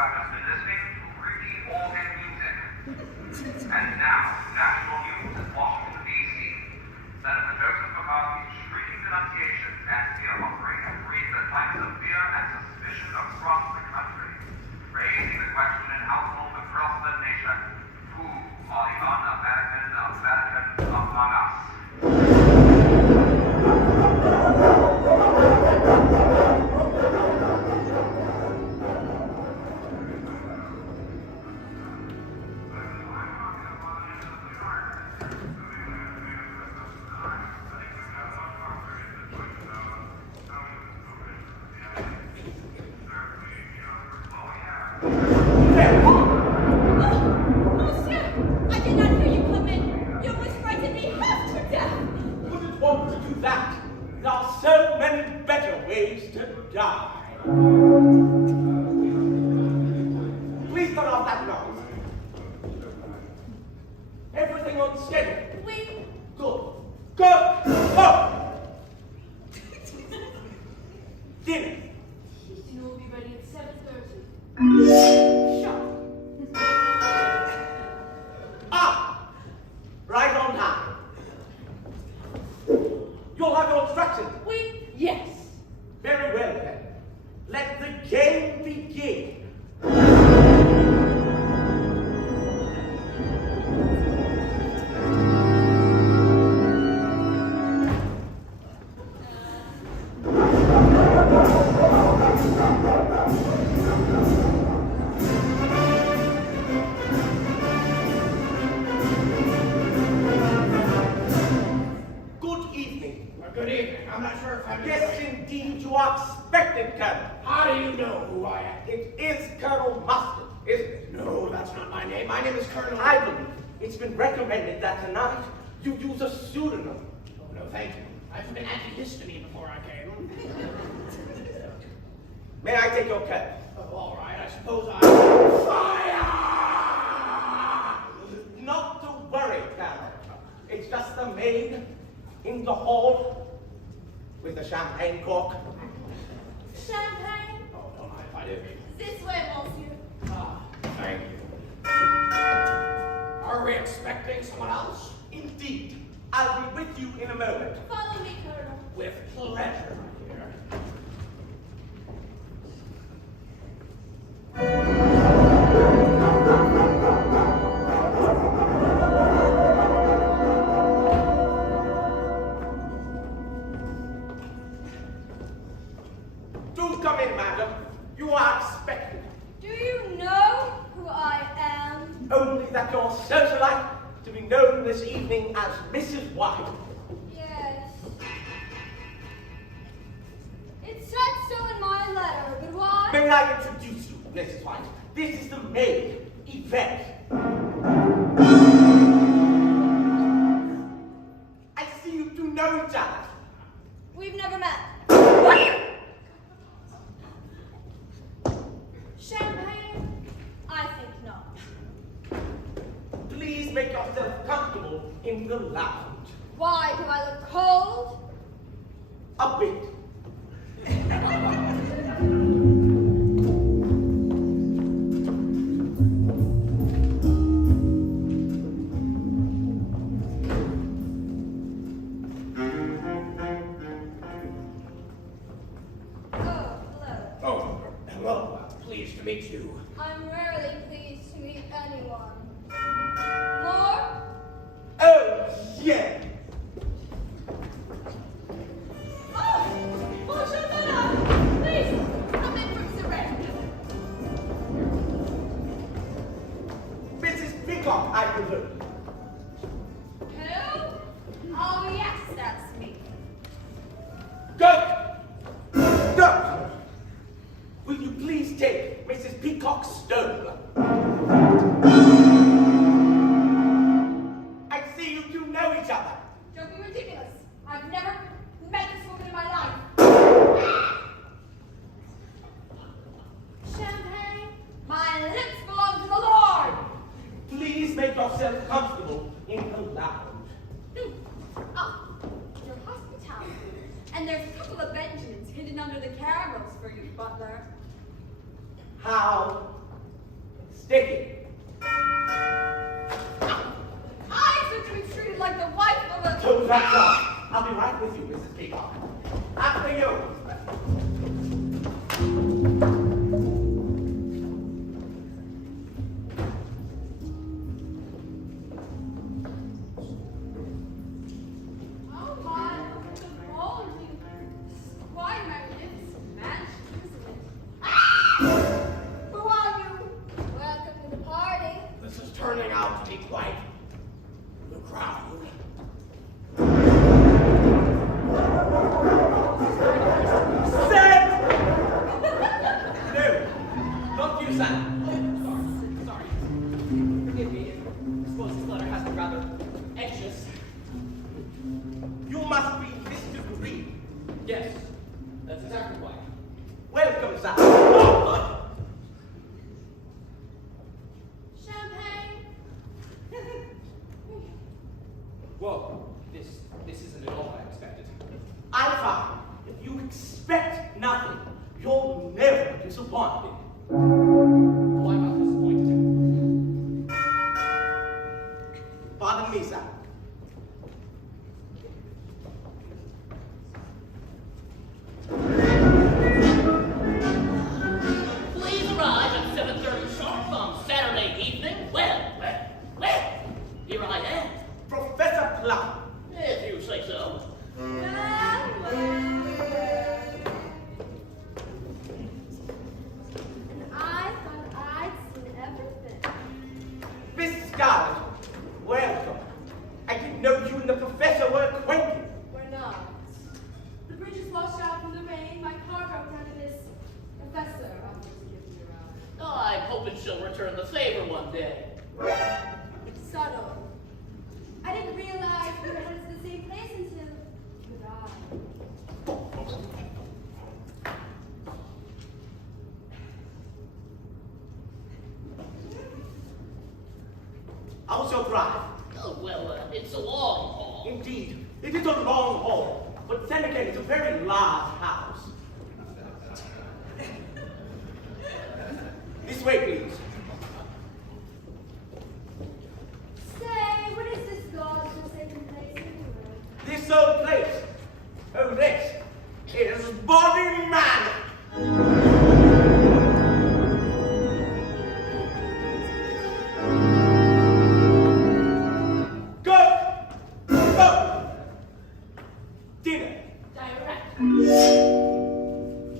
have just been listening to Ricky Organ Music. And now, national news in Washington, D.C. Senator Joseph McCarthy's shrieking denunciation and fear-mongering have breathed a climate of fear and suspicion across the country, raising the question in households across the nation: who are the un-American among us? Please turn off that noise. Everything on schedule. Good. Go! Dinner. Dinner will be ready at 7:30. Sharp. Right on time. You'll have your instructions. Yes. Very well then. Let the game begin. Good evening. Good evening. I'm not sure if I'm... Yes, indeed, you are expected, Colonel. How do you know who I am? It is Colonel Mustard, isn't it? No, that's not my name. My name is Colonel... I believe it's been recommended that tonight you use a pseudonym. Oh, no, thank you. I took an antihistamine before I came. May I take your pen? Oh, all right, I suppose I... Fire! Not to worry, Colonel. It's just the maid in the hall with the champagne cork. Champagne? Oh, don't mind if I do. This way, monsieur. Ah, thank you. Are we expecting someone else? Indeed. I'll be with you in a moment. Follow me, Colonel. With pleasure, my dear. Do come in, madam. You are expected. Do you know who I am? Only that you're socialite to be known this evening as Mrs. White. Yes. It said so in my letter, but why? May I introduce you, Mrs. White? This is the maid, Yvette. I see you two know each other. We've never met. Champagne? I think not. Please make yourself comfortable in the lounge. Why, do I look cold? A bit. Oh, hello. Pleased to meet you. I'm rarely pleased to meet anyone. More? Oh, yeah. Oh, bonjour, madame. Please, come in from Surrey. Mrs. Peacock, I presume. Who? Oh, yes, that's me. Good. Good. Will you please take Mrs. Peacock's stone? I see you two know each other. Don't be ridiculous. I've never met this woman in my life. Champagne? My lips belong to the Lord. Please make yourself comfortable in the lounge. Oh, your hospitality. And there's a couple of Benjamins hidden under the caramels for you, butler. How sticky. I expect to be treated like the wife of a... So that's all. I'll be right with you, Mrs. Peacock. After you. Oh my, the bulging, quite magnificent mansion, isn't it? Ah! Who are you? Welcome to the party. This is turning out to be quite the crowd. Sit! No, don't use that. Sorry. Forgive me. I suppose this letter has been rather anxious. You must be Mr. Green. Yes, that's exactly why. Welcome, sir. Oh, Champagne? Whoa, this isn't at all what I expected. I found if you expect nothing, you'll never be disappointed. Oh, I'm not disappointed. Pardon me, sir. Please arrive at 7:30 sharp on Saturday evening. Well, here I am, Professor Plum. if you say so. And I thought I'd seen everything. Miss Scarlet, welcome. I didn't know you and the professor were acquainted. We're not. The bridge is washed out from the rain. My car broke down to this professor. I'm just kidding around. I'm hoping she'll return the favor one day. Subtle. I didn't realize we were headed to the same place until you arrived. How's your drive? Oh, well, it's a long haul. Indeed, it is a long haul, but then again, it's a very large house. This way, please. Say, what is this God-forsaken place anyway? This old place. Oh, this is Body Man. Go! Dinner. Direct.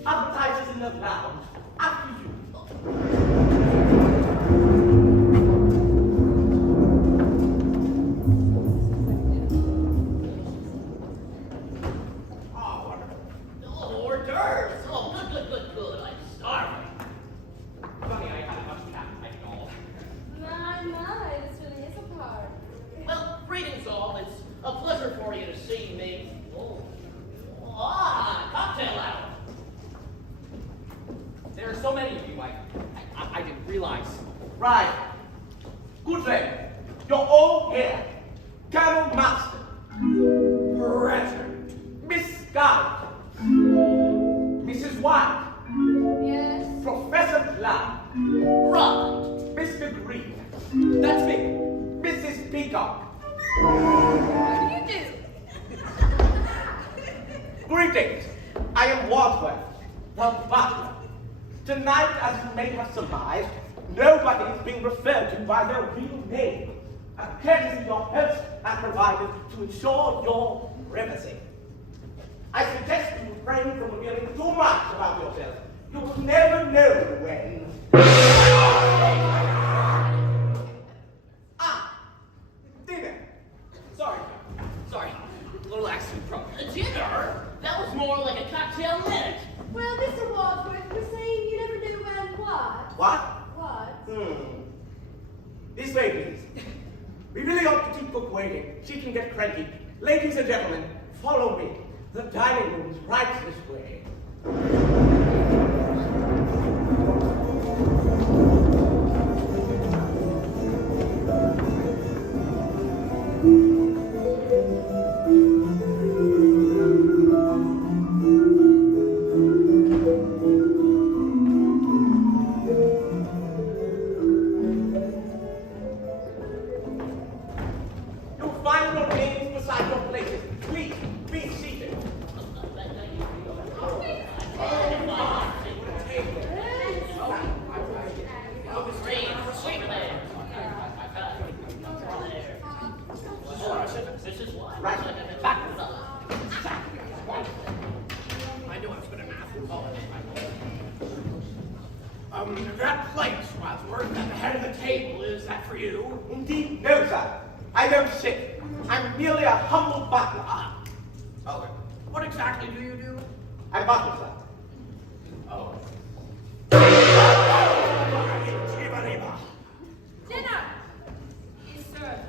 Appetizers in the lounge. After you. Oh, wonderful. Oh, hors d'oeuvres. Oh, good. I'm starving. Funny, I haven't much of an appetite at all. My, this really is a party. Well, greetings all. It's a pleasure for you to see me. Oh, cocktail hour. There are so many of you, I didn't realize. Right. Good thing. You're all here. Colonel Master. Brethren. Miss Scarlet. Mrs. White. Yes. Professor Plum. Right. Mr. Green. That's me. Mrs. Peacock. What do you do? Greetings. I am Wadsworth, the butler. Tonight, as you may have surmised, nobody is being referred to by their real name. A courtesy your host has provided to ensure your privacy. I suggest you refrain from revealing too much about yourself. You will never know when. Dinner. Sorry. A little accident problem. A dinner? That was more like a cocktail minute. Well, Mr. Wadsworth, you were saying you never knew when what? What? What? This way, please. We really ought to keep cook waiting. She can get cranky. Ladies and gentlemen, follow me. The dining room is right this way. That plate, Wadsworth, at the head of the table, is that for you? Indeed, no, sir. I don't sit. I'm merely a humble butler. Oh, what exactly do you do? I butler, sir. Oh. Dinner is served.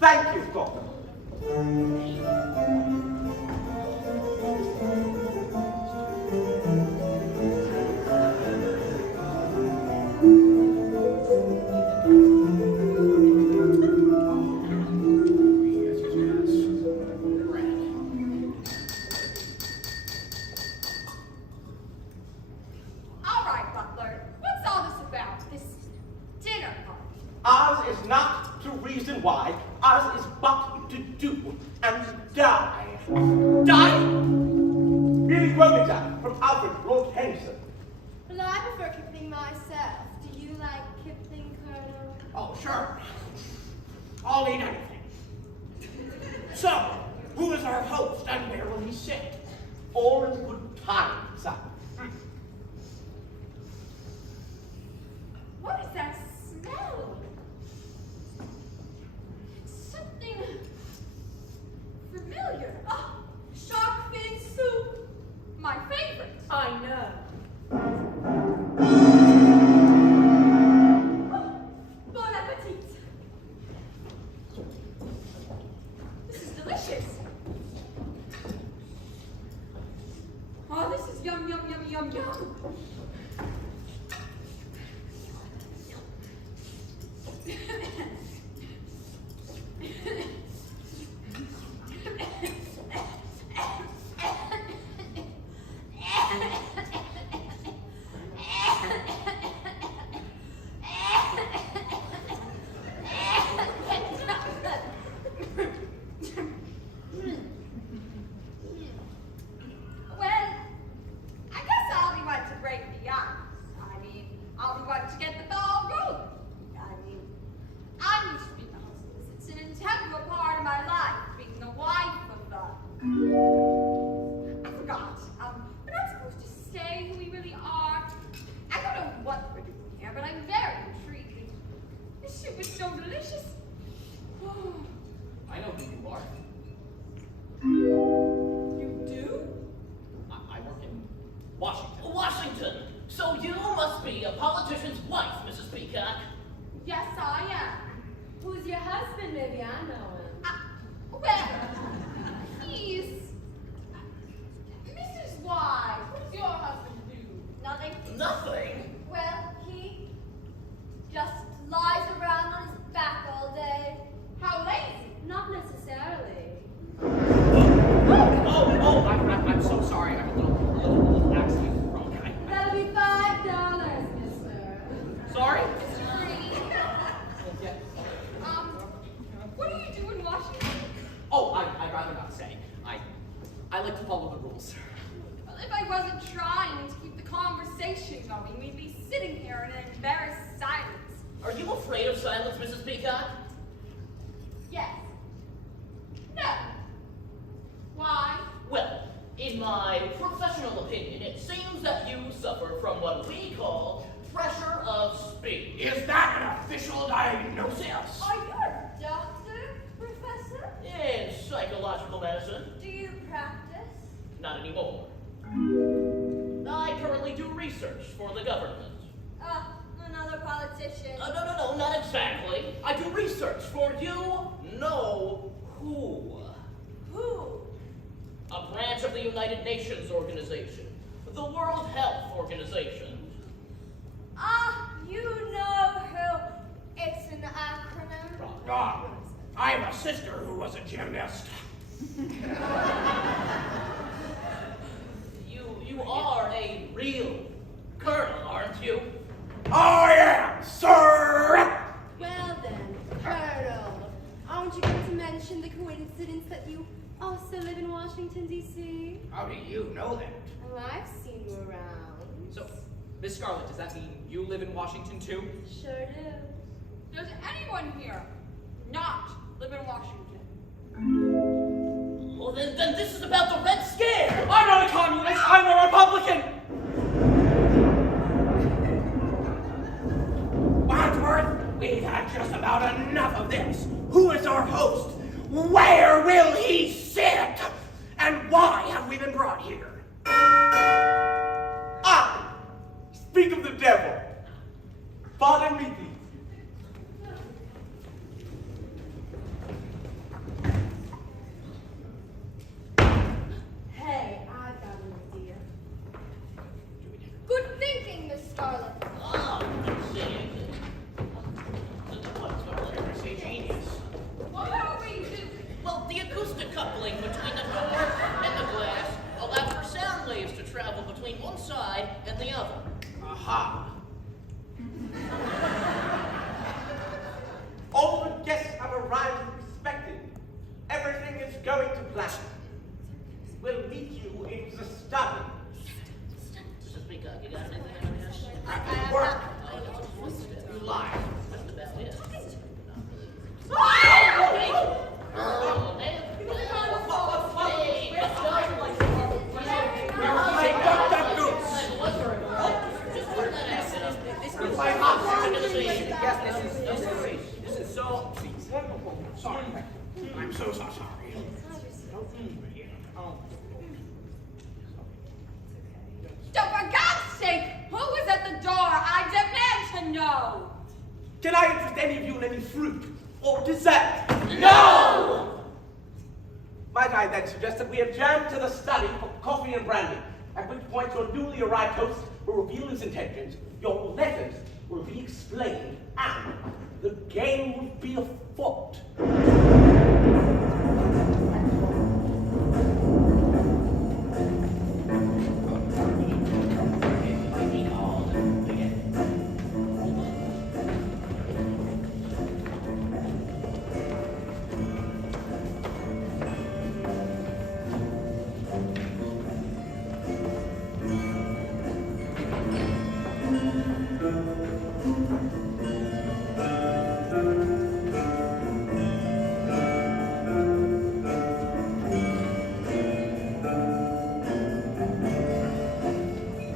Thank you, Gordon. All right, Butler. What's all this about? This dinner party? Ours is not to reason why. Ours is but to do and die. Die? Really quoting that from Alfred Lord Tennyson. Well, I prefer Kipling myself. Do you like Kipling, Colonel? Oh, sure. I'll eat anything. So, who is our host and where will he sit? All in good time, sir. What is that smell? It's something familiar. Ah, shark fin soup. My favorite. I know. Oh, bon appetit. This is delicious. Oh, this is yum, yum, yum, yum, yum. Well, I guess I'll be one to break the ice. I mean, I'll be one to get the ball rolling. I mean, I'm used to being the hostess. It's an integral part of my life, being the wife of the... I forgot. We're not supposed to stay who we really are. I don't know what we're doing here, but I'm very intrigued. This soup is so delicious. I know who you are. You do? I work in Washington. Washington. So you must be a politician's wife, Mrs. Peacock. Yes, I am. Who's your husband? Maybe I know him. Well, he's Mrs. Wise. What does your husband do? Nothing. Nothing. Well, he just lies around on his back all day. How lazy? Not necessarily. I'm so sorry. I'm a little accident prone. That'll be $5, mister. Sorry? Yeah. What do you do in Washington? Oh, I'd rather not say. I like to follow the rules. Well, if I wasn't trying to keep the conversation going, we'd be sitting here in an embarrassed silence. Are you afraid of silence, Mrs. Peacock? Yes. No. Why? Well, in my professional opinion, it seems that you suffer from what we call pressure of speech. Is that an official diagnosis? Are you a doctor, Professor? In psychological medicine, Do you practice? not anymore. I currently do research for the government. Another politician. No, not exactly. I do research for you know who. Who? A branch of the United Nations organization, the World Health Organization. You know who. It's an acronym. Ah, I have a sister who was a gymnast. You are a real colonel, aren't you? I am, sir! Well then, Colonel, aren't you going to mention the coincidence that you also live in Washington, D.C.? How do you know that? Oh, I've seen you around. So, Miss Scarlett, does that mean you live in Washington too? Sure do. Does anyone here not live in Washington? Well, then this is about the Red Scare. I'm not a communist. I'm a Republican. just about enough of this. Who is our host? Where will he sit? And why have we been brought here? I speak of the devil. Pardon me, please. Hey, I've got an idea. Good thinking, Miss Scarlet. Oh, I'm saying what's going on? Say genius. What are we doing? Well, the acoustic coupling between the door and the glass allow for sound waves to travel between one side and the other. Aha. All the guests have arrived as expected. Everything is going to plan. We'll meet you in the study. Just to speak up, you got anything on this? Work. You lie. That's about it. Oh! Oh, man. Hey, let's go. Hey, Dr. Goose. Just turn that accent up. My observation. Yes, this is so wonderful. Sorry. I'm so sorry. Don't, for God's sake, who was at the door? I demand to know. Can I interest any of you in any fruit or dessert? No! Might I then suggest that we adjourn to the study for coffee and brandy, at which point your newly arrived host will reveal his intentions, your letters will be explained, and the game will be afoot.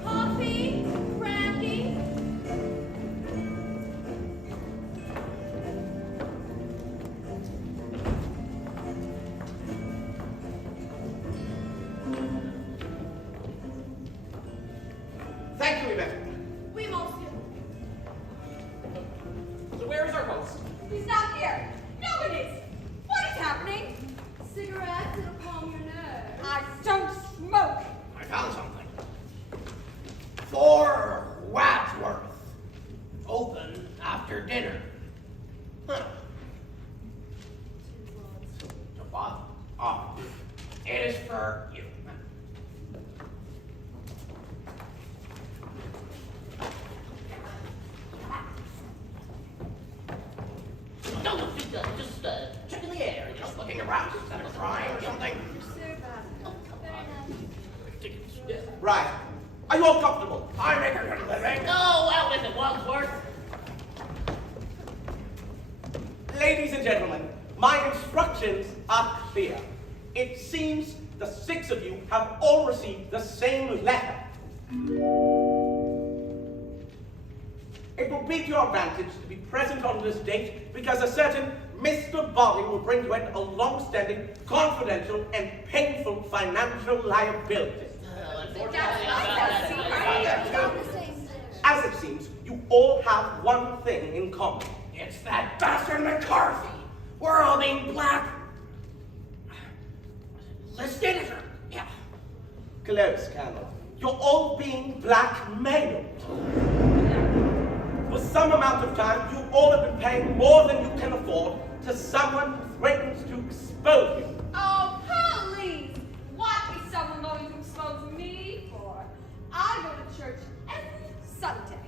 Coffee, brandy. Thank you, Yvette. We must do. So where is our host? He's not here. No, it is. What is happening? Cigarettes, it'll calm your nerves. I don't smoke. I found something. For Wadsworth. Open after dinner. Huh. To what? Oh, it is for you. No, just checking the air. Just looking around instead of crying or something. You're so bad. Very nice. Right. Are you all comfortable? I make a good living. Go out with it, Wadsworth. Ladies and gentlemen, my instructions are clear. It seems the 6 of you have all received the same letter. It will be to your advantage to be present on this date because a certain Mr. Bobby will bring to end a long-standing, confidential, and painful financial liability. Unfortunately, I'm On the same dinner. As it seems, you all have one thing in common. It's that bastard McCarthy. We're all being black. Listed? Yeah. Close, Colonel. You're all being blackmailed. For some amount of time, you all have been paying more than you can afford to someone who threatens to expose you. Oh, please! What is someone going to expose me for? I go to church every Sunday.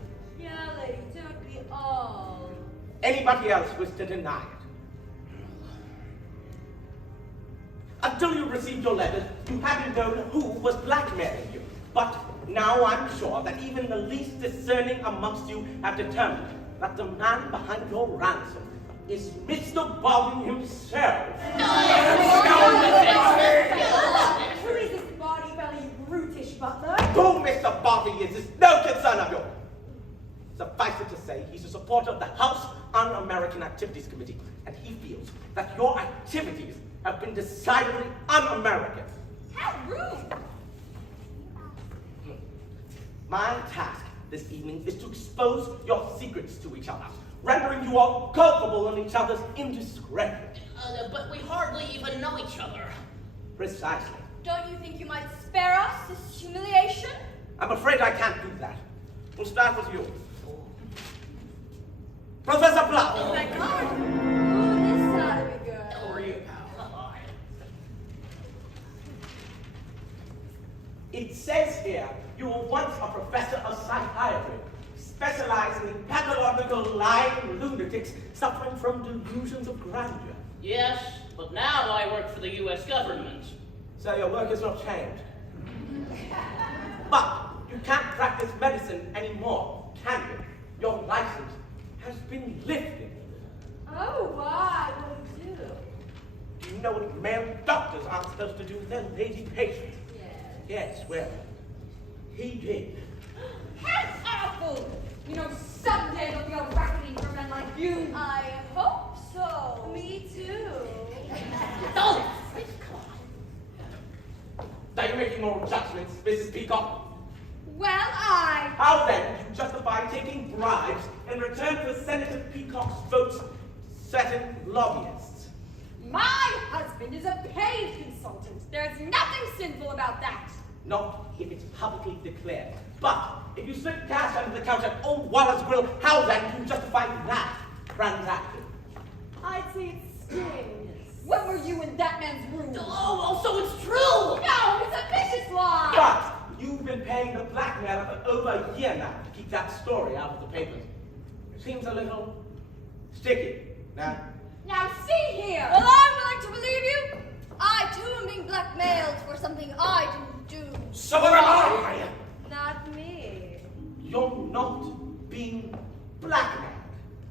Yeah, lady, don't we all? Anybody else wish to deny it? Until you received your letters, you hadn't known who was blackmailing you. But now I'm sure that even the least discerning amongst you have determined that the man behind your ransom is Mr. Bobby himself. Who is this body belly brutish butler? Who Mr. Bobby is no concern of yours. Suffice it to say, he's a supporter of the House Un-American Activities Committee, and he feels that your activities have been decidedly un-American. How rude! My task this evening is to expose your secrets to each other, rendering you all culpable in each other's indiscretion. But we hardly even know each other. Precisely. Don't you think you might spare us this humiliation? I'm afraid I can't do that. We'll start with you. Professor Bluff. Oh my God! Oh, this side of it, girl. How are you, pal? It says here you were once a professor of psychiatry, specializing in pathological lying lunatics suffering from delusions of grandeur. Yes, but now I work for the U.S. government. So your work has not changed. But you can't practice medicine anymore, can you? Your license has been lifted. Oh, why? What do you do? Do you know what male doctors aren't supposed to do with their lady patients? Yes. Yes, well, he did. That's awful! You know, someday there'll be a reckoning for men like you. I hope so. Me too. Oh! Are you making moral judgments, Mrs. Peacock? Well, I... How then do you justify taking bribes in return for Senator Peacock's votes certain lobbyists? My husband is a paid consultant. There's nothing sinful about that. Not if it's publicly declared. But if you slip cash under the couch at Old Waller's Grill, how then do you justify that transaction? I'd say it stings. When were you in that man's room? Oh, so it's true! No, it's a vicious lie! But you've been paying the blackmailer for over a year now to keep that story out of the papers. It seems a little sticky. Now, See here! Well, I'm willing to believe you. I, too, am being blackmailed for something I didn't do. so am I! Not me. You're not being blackmailed.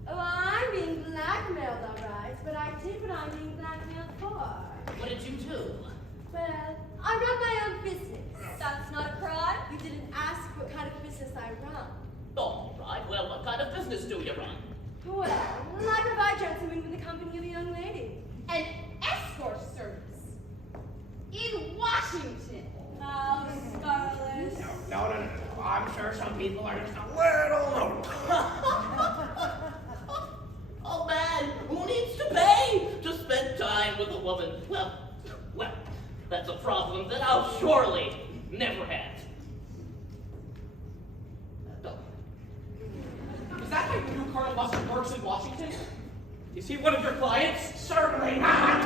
Oh, I'm being blackmailed, all right, but I did what I'm being blackmailed for. What did you do? Well, I run my own business. That's not a crime. You didn't ask what kind of business I run. All right, well, what kind of business do you run? Well, I provide gentlemen with the company of a young lady. An escort service. In Washington. Oh, Scarlett. No. I'm sure some people are just a little A man who needs to pay to spend time with a woman. Well, that's a problem that I'll surely never have. Is that how you knew Colonel Mustard works in Washington? Is he one of your clients? Certainly not.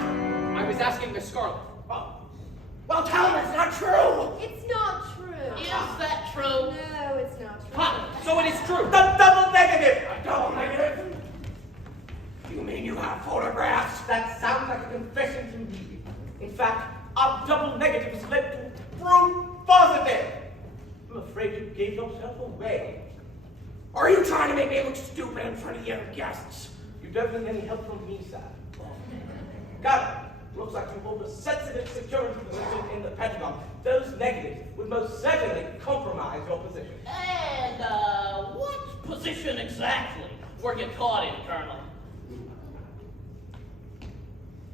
I was asking Miss Scarlet. Well, tell him it's not true. It's not true. Is that true? No, it's not true. Ha! So it is true. The double negative! A double negative? You mean you have photographs? That sounds like a confession to me. In fact, our double negative has led to proof positive. I'm afraid you gave yourself away. Are you trying to make me look stupid in front of the other guests? You don't need any help from me, sir. Got it. Looks like you hold a sensitive security position in the Pentagon. Those negatives would most certainly compromise your position. And, what position exactly were you caught in, Colonel?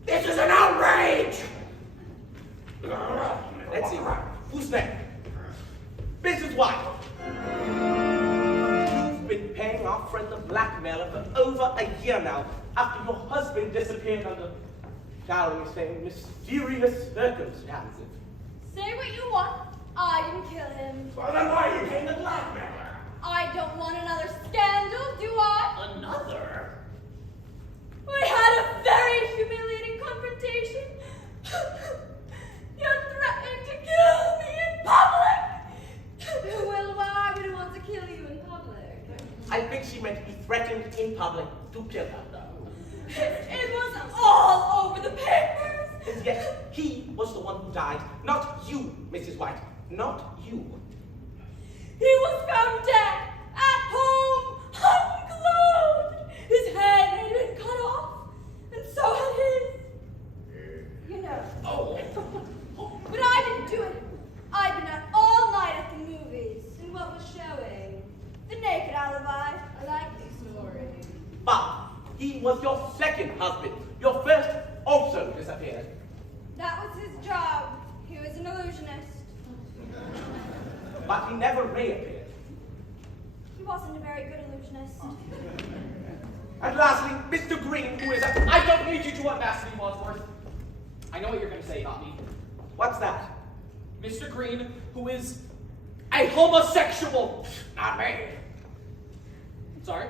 This is an outrage! Let's see. Who's next? Mrs. White. You've been paying our friend the blackmailer for over a year now, after your husband disappeared under, shall we say, mysterious circumstances. Say what you want. I didn't kill him. Well, then why are you paying the blackmailer? I don't want another scandal, do I? Another? We had a very humiliating confrontation. You're threatening to kill me in public. Well, why would I want to kill you in public? I think she meant he threatened in public to kill her. It was all over the papers. And yet, he was the one who died, not you, Mrs. White. Not you. He was found dead at home, unclothed. His head had been cut off, and so had his. You know. Oh. But I didn't do it. I'd been out all night at the movies. And what was showing? The Naked Alibi. He was your second husband. Your first also disappeared. That was his job. He was an illusionist. But he never reappeared. He wasn't a very good illusionist. And lastly, Mr. Green, who is a... I don't need you to unmask me, Wadsworth. I know what you're going to say about me. What's that? Mr. Green, who is a homosexual. Not me. Sorry?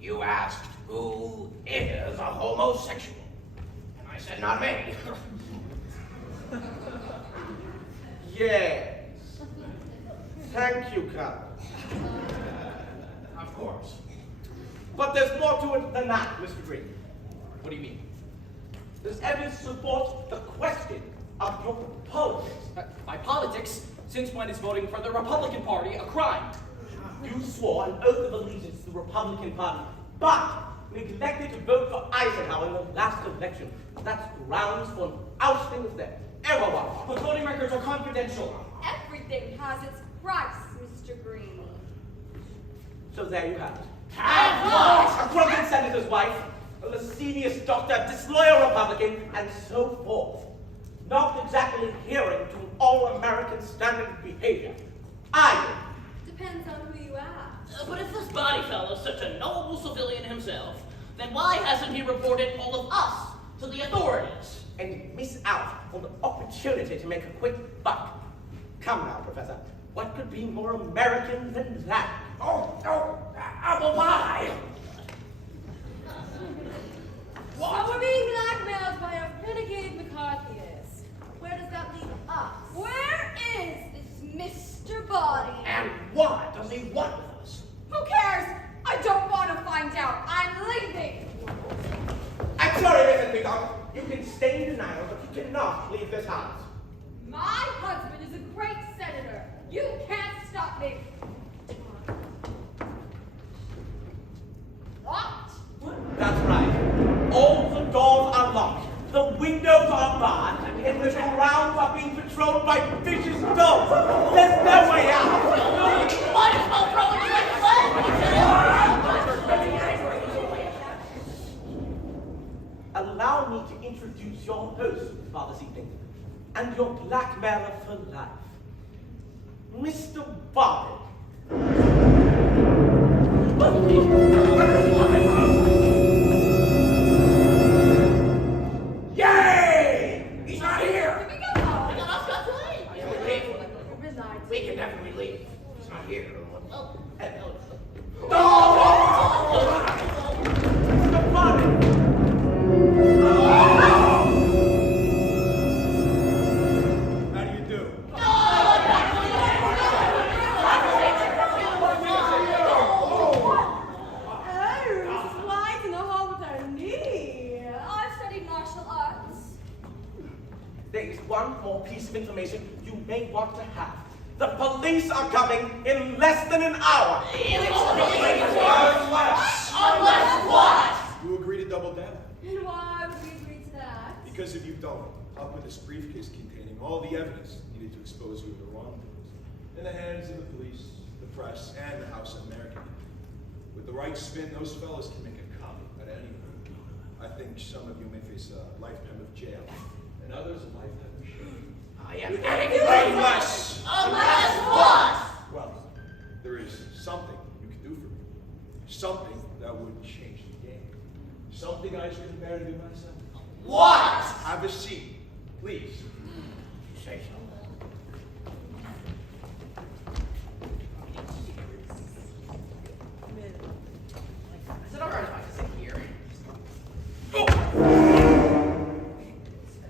You asked who is a homosexual. And I said not me. Yes. Thank you, Colonel. Of course. But there's more to it than that, Mr. Green. What do you mean? There's evidence to support the question of your politics. My politics, since when is voting for the Republican Party a crime? You swore an oath of allegiance to the Republican Party, but neglected to vote for Eisenhower in the last election. That's grounds for an ousting of them. Everyone. But voting records are confidential. Everything has its price, Mr. Green. So there you have it. Have what? A drunken senator's wife, a lascivious doctor, disloyal Republican, and so forth. Not exactly adhering to an all-American standard of behavior. Depends on who you ask. But if this body fellow's such a noble civilian himself, then why hasn't he reported all of us to the authorities? And miss out on the opportunity to make a quick buck. Come now, Professor. What could be more American than that? Oh, but why? So we're being blackmailed by a renegade McCarthyist. Where does that leave us? Where is this Mr. Body? And what does he want with us? Who cares? I don't want to find out. I'm leaving. I'm sorry, Mrs. Peacock. You can stay in denial, but you cannot leave this house. My husband is a great senator. You can't stop me. What? That's right. All the doors are locked. The windows are barred. And the grounds are being patrolled by vicious dogs. There's no way out. Might as well throw it like a Allow me to introduce your host for this evening, and your blackmailer for life, Mr. Bobby. Yay! He's not here! Can we go home? We can definitely leave. He's not here. Mr. Bobby! How do you do? Oh, Mrs. White in the hall with her knee. I've studied martial arts. There is one more piece of information you may want to have. The police are coming in less than an hour. Unless what? You agree to double down? And why would we agree to that? Because if you don't, I'll put this briefcase containing all the evidence needed to expose you of the wrongdoings in the hands of the police, the press, and the House of America. With the right spin, those fellas can make a copy out of anyone. I think some of you may face a lifetime of jail, and others a lifetime of shame. I am unless. Unless what? Well, there is something you can do for me. Something that would change the game. Something I shouldn't bear to do myself. What? Have a seat, please. Say so. Is it alright if I sit here?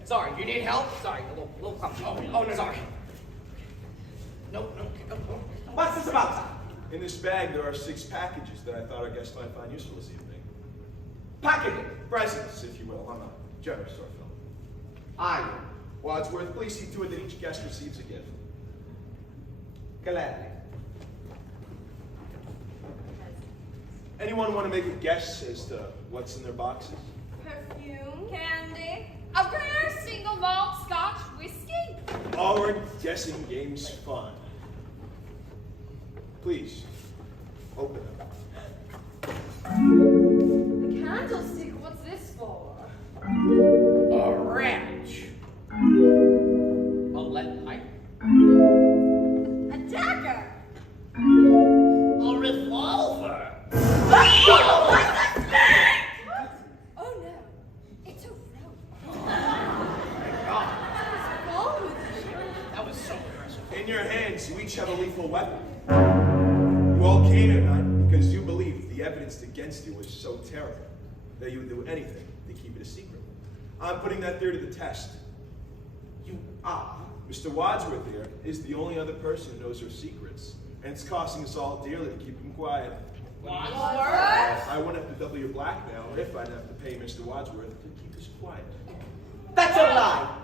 Sorry, you need help? Sorry, a little clumsy. Oh, no, sorry. No. What's this about? In this bag, there are 6 packages that I thought our guests might find useful this evening. Packaging. Presents, if you will. I'm a generous sort of fellow. I Wadsworth, please see to it that each guest receives a gift. gladly. Anyone want to make a guess as to what's in their boxes? Perfume, candy, a rare single malt Scotch whiskey. Our guessing game's fun. Please, open them. The candlestick the evidence against you was so terrible that you would do anything to keep it a secret. I'm putting that theory to the test. You are? Mr. Wadsworth here is the only other person who knows her secrets, and it's costing us all dearly to keep them quiet. Wadsworth? I wouldn't have to double your blackmail if I'd have to pay Mr. Wadsworth to keep us quiet. That's a lie.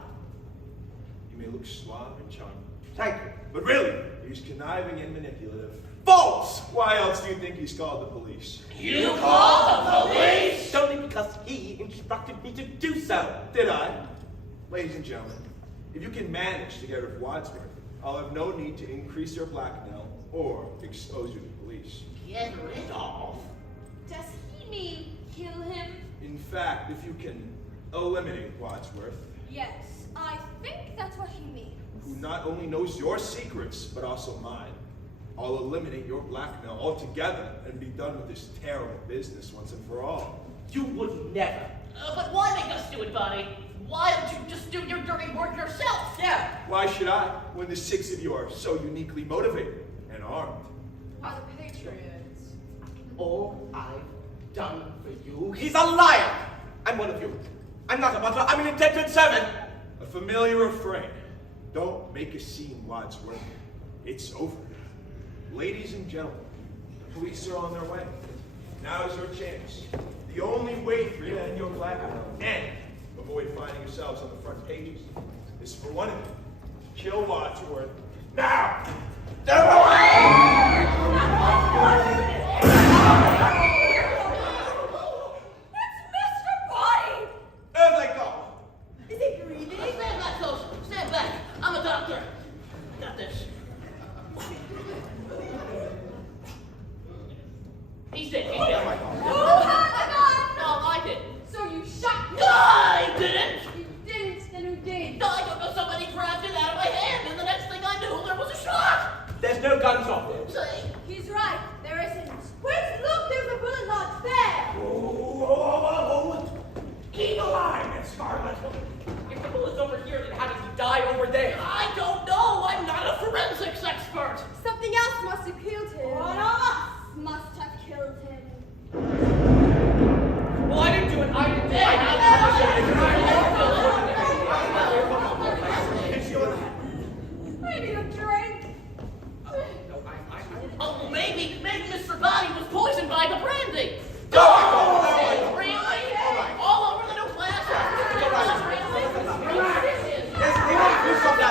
You may look suave and charming, Thank you. but really, he's conniving and manipulative. False! Why else do you think he's called the police? You called the police? Only because he instructed me to do so. Did I? Ladies and gentlemen, if you can manage to get rid of Wadsworth, I'll have no need to increase your blackmail or expose you to the police. Get rid of? Does he mean kill him? In fact, if you can eliminate Wadsworth, Yes, I think that's what he means. who not only knows your secrets, but also mine, I'll eliminate your blackmail altogether and be done with this terrible business once and for all. You would never. But why make us do it, buddy? Why don't you just do your dirty work yourself? Yeah. Why should I, when the six of you are so uniquely motivated and armed? We're the Patriots. All I've done for you. He's a liar. I'm one of you. I'm not a butler. I'm an indentured servant. A familiar refrain. Don't make a scene, Wadsworth. It's over. Ladies and gentlemen, the police are on their way. Now's your chance. The only way for you to end your blackmail and avoid finding yourselves on the front pages is for one of you to kill Wadsworth now. It's Mr. Body! There they go. Is he breathing? Stand back, folks. Stand back. I'm a doctor. Got this. He's dead. He's dead. Who had the gun? No, I did. So you shot No, I didn't. You didn't, then who did? I don't know. Somebody grabbed it out of my hand, and the next thing I knew, there was a shot. There's no guns off there. Say, He's right, there isn't. Wait, look, there's a bullet lodged there! Keep alive, Miss Scarlet. If the bullet's over here, then how did he die over there? I don't know. I'm not a forensics expert. Something else must have killed him. One of us must have killed him. Well, I didn't do it. I didn't do it. Maybe a drink. Oh, maybe Mr. Body was poisoned by the brandy. Really? All over the new class.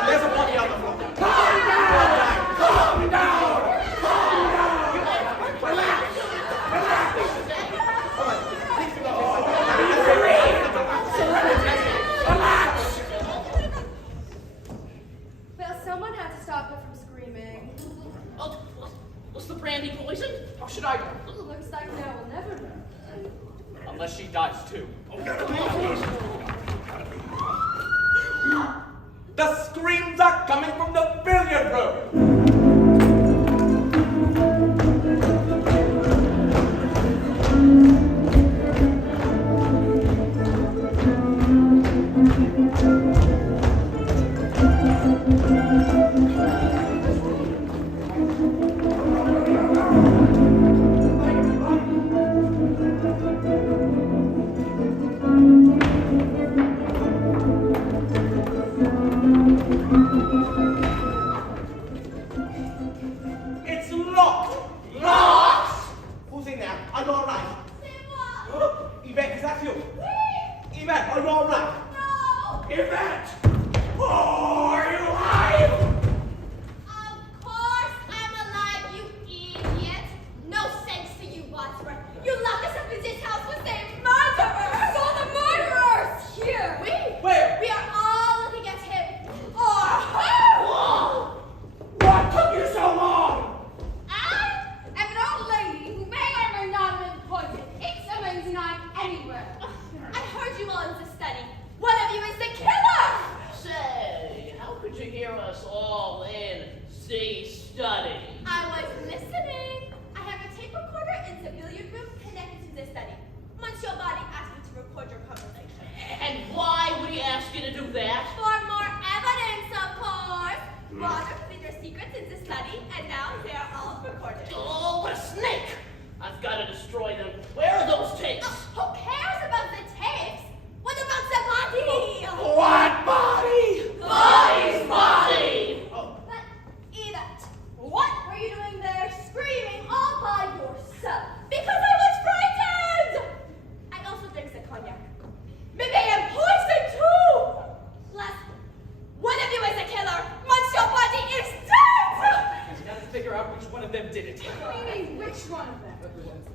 There's a body on the floor. Calm down. Well, someone had to stop her from screaming. Oh, was the brandy poisoned? How should I know? Looks like now we'll never know. Unless she dies too. The screams are coming from the billiard room.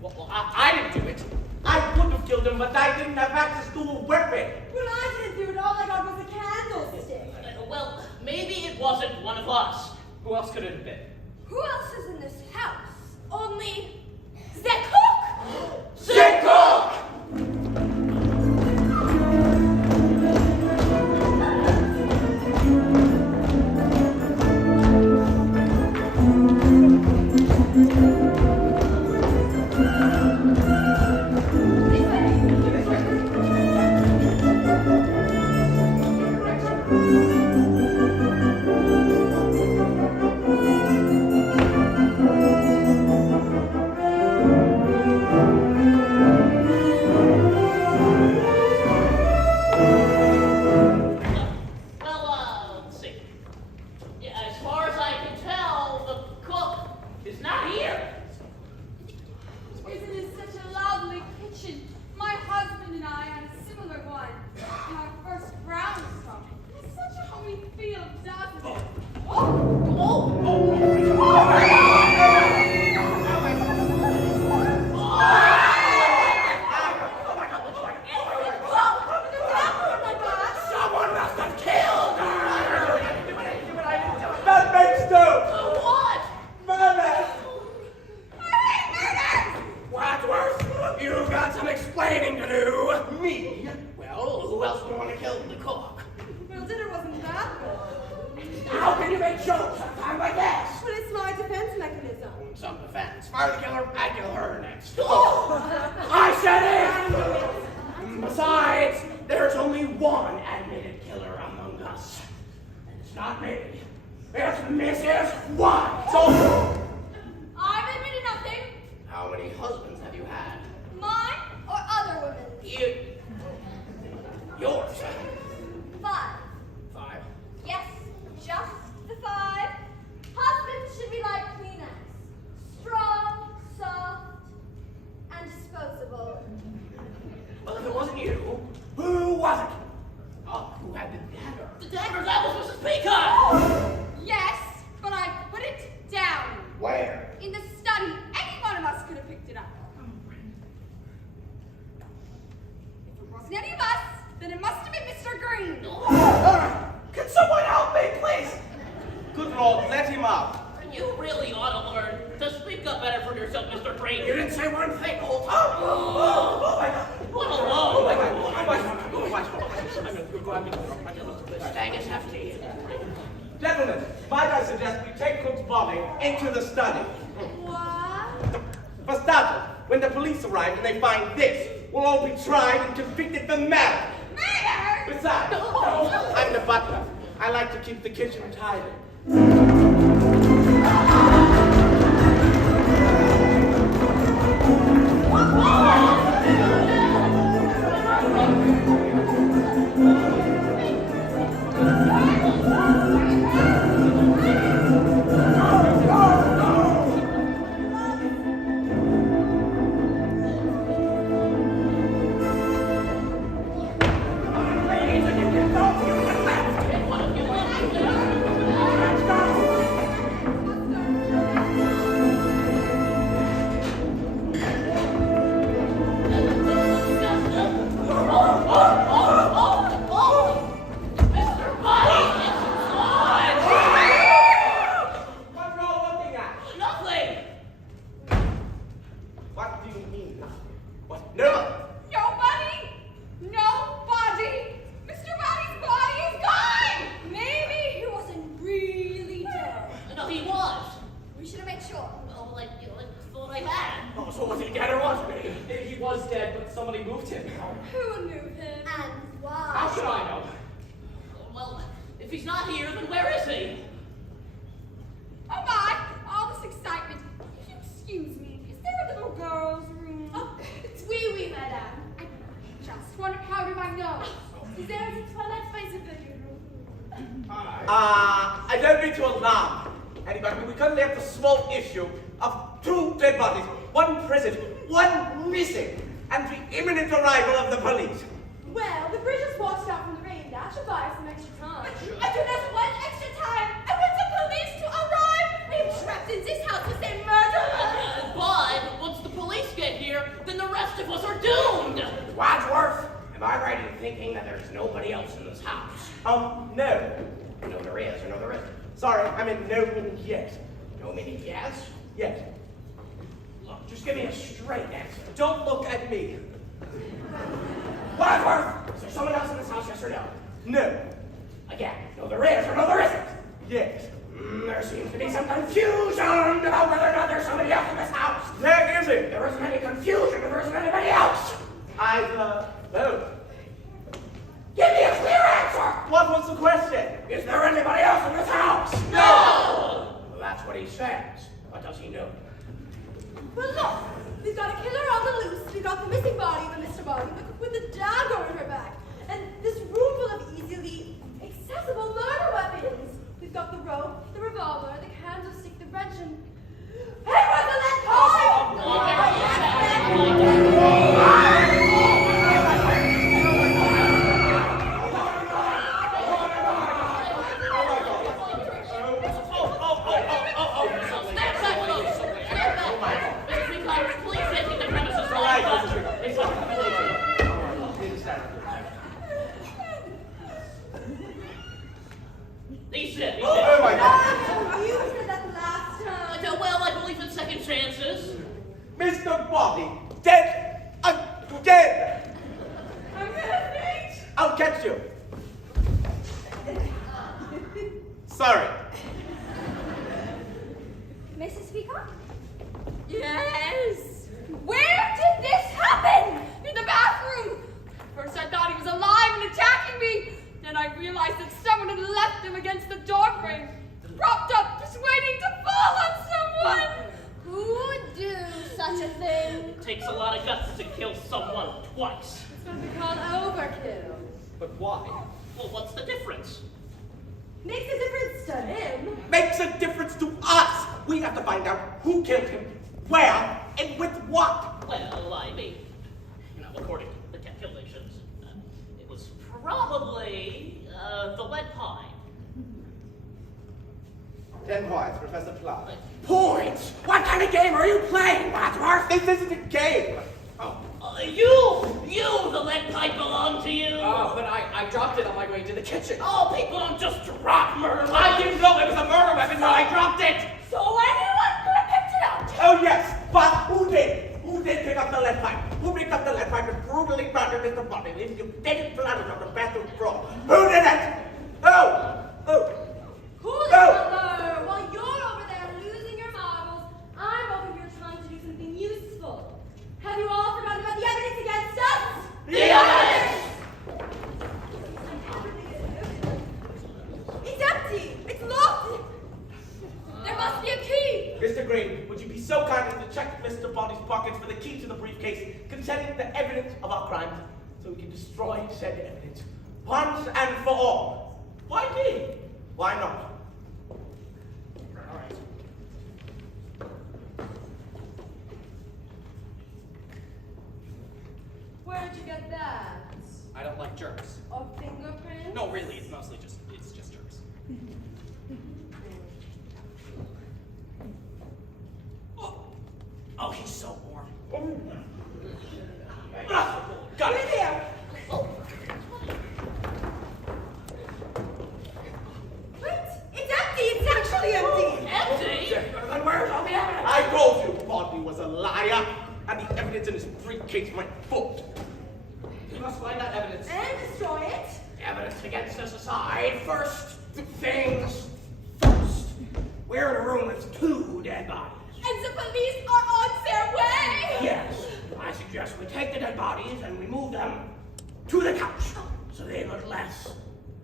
Well, I didn't do it. I would have killed him, but I didn't have access to a weapon. Well, I didn't do it. All I got was a candlestick. Well, maybe it wasn't one of us. Who else could it have been? Who else is in this house? Only the cook. Sick cook! Well, let's see. Yeah, as far as I can tell, the cook is not here. Isn't it such a lovely kitchen? My husband and I had a similar one in our first brownstone. It's such a homey feel, doesn't it? Someone must have killed her! That makes two! What? Murder! Wadsworth, you've got some explaining to do. Me? Well, who else would want to kill the cook? Well, dinner wasn't that good. How can you make jokes at a time like this? But it's my defense mechanism. Some defense. Fire the killer, I kill her next. I said it! Besides, there's only one admitted killer among us. And it's not me. It's Mrs. White. So, I've admitted nothing. How many husbands have you had? Mine or other women's? Yours. 5. 5. Yes, just the 5. Husbands should be like Kleenex. Strong, soft, and disposable. Well, if it wasn't you, who was it? Oh, who had the dagger? The dagger, that was Mrs. Peacock! Yes, but I put it down. Where? In the study. Any one of us could have picked it up. If it wasn't any of us, then it must have been Mr. Green. can someone help me, please? Good Lord, let him out. You really ought to learn to speak up better for yourself, Mr. Green. You didn't say one thing the whole time. Oh my God. What a Oh my load. God. Oh my God. Oh my God. The stag is hefty. Gentlemen, might I suggest we take Cook's body into the study? What? For starters, when the police arrive and they find this, we'll all be tried and convicted for murder. Murder! Besides, I'm the butler. I like to keep the kitchen tidy. Mr. Body, it's gone! What are you all looking at? Nothing! What do you mean nothing? What? No! Nobody? Nobody! Mr. Body's body is gone! Maybe he wasn't really dead. No, he was. We should have made sure. Well, like thought I had. Oh, so was he dead or wasn't he? He was dead, but somebody moved him. Who knew him? And why? How should I know? Well, if he's not here, then where is he? Oh my! All this excitement. If you excuse me, is there a little girl's room? Oh, oui, madame. I just wonder how do I know? Is there a toilet space in the room? I don't mean to alarm anybody, but we currently have the small issue of 2 dead bodies, 1 present, 1 missing, and the imminent arrival of the police. Well, the bridge just washed out from the rain. That should buy us some extra time. I do not want extra time. I want the police to arrive. I am trapped in this house with a murderer. But once the police rest of us are doomed! Wadsworth, am I right in thinking that there's nobody else in this house? No. No, there is, or no, there isn't. Sorry, I meant no meaning yes. No meaning yes? Yes. Look, just give me a straight answer. Don't look at me. Wadsworth, is there someone else in this house, yes or no? No. Again, no, there is, or no, there isn't. Yes. There seems to be some confusion about whether or not there's somebody else in this house. There isn't. There isn't any confusion if there isn't anybody else. No. Give me a clear answer. What was the question? Is there anybody else in this house? No! Well, that's what he says. What does he know? Well, look, we've got a killer on the loose. We've got the missing body of a Mr. Body with the dagger in her back. And this room full of easily accessible murder weapons. We've got the rope, the revolver, the candlestick, the wrench, and... Hey, where's the lead Stand back, folks! Stand back! Mr. Peacock, please vacate the premises for all He said. Oh my God. You said that last time. Well, I believe in second chances. Mr. Bobby, dead again. I'm gonna faint. I'll catch you. Sorry. Mrs. Peacock? Yes. Where did this happen? In the bathroom. First I thought he was alive and attacking me. Then I realized that someone had left him against the doorframe, propped up, just waiting to fall on someone. Who would do such a thing? It takes a lot of guts to kill someone twice. It's what we call overkill. But why? Well, what's the difference? Makes a difference to him. Makes a difference to us. We have to find out who killed him, where, and with what. Well, I mean, according to the calculations, it was probably the lead pine. 10 points, Professor Clark. Points? What kind of game are you playing, Wadsworth? This isn't a game. Oh, You, the lead pipe belonged to you. But I dropped it on my way to the kitchen. Oh, people don't just drop murder I weapons. didn't know it was a murder weapon when I dropped it. So anyone could have picked it up. Oh yes, but who did? Who did pick up the lead pipe? Who picked up the lead pipe and brutally murdered Mr. Bobby, leaving him dead and bloody on the bathroom floor? Who did it? Who? Cool it, No. brother. While you're over there losing your marbles, I'm over here trying to do something useful. Have you all forgotten about the evidence against us? The evidence! It's empty. It's locked. There must be a key. Mr. Green, would you be so kind as to check Mr. Bobby's pockets for the key to the briefcase containing the evidence of our crimes so we can destroy said evidence once and for all? Why me? Why not? Where'd you get that? I don't like jerks. A fingerprint? No, really, it's mostly just jerks. oh, he's so warm. Got You're it. there. Wait, it's empty. It's actually empty. Empty? Then where's all the evidence? I told you Bobby was a liar, and the evidence in his briefcase went foot. You must find that evidence. And destroy it. Evidence against us aside, first things first. We're in a room with 2 dead bodies. And the police are on their way. Yes, I suggest we take the dead bodies and we move them to the couch so they look less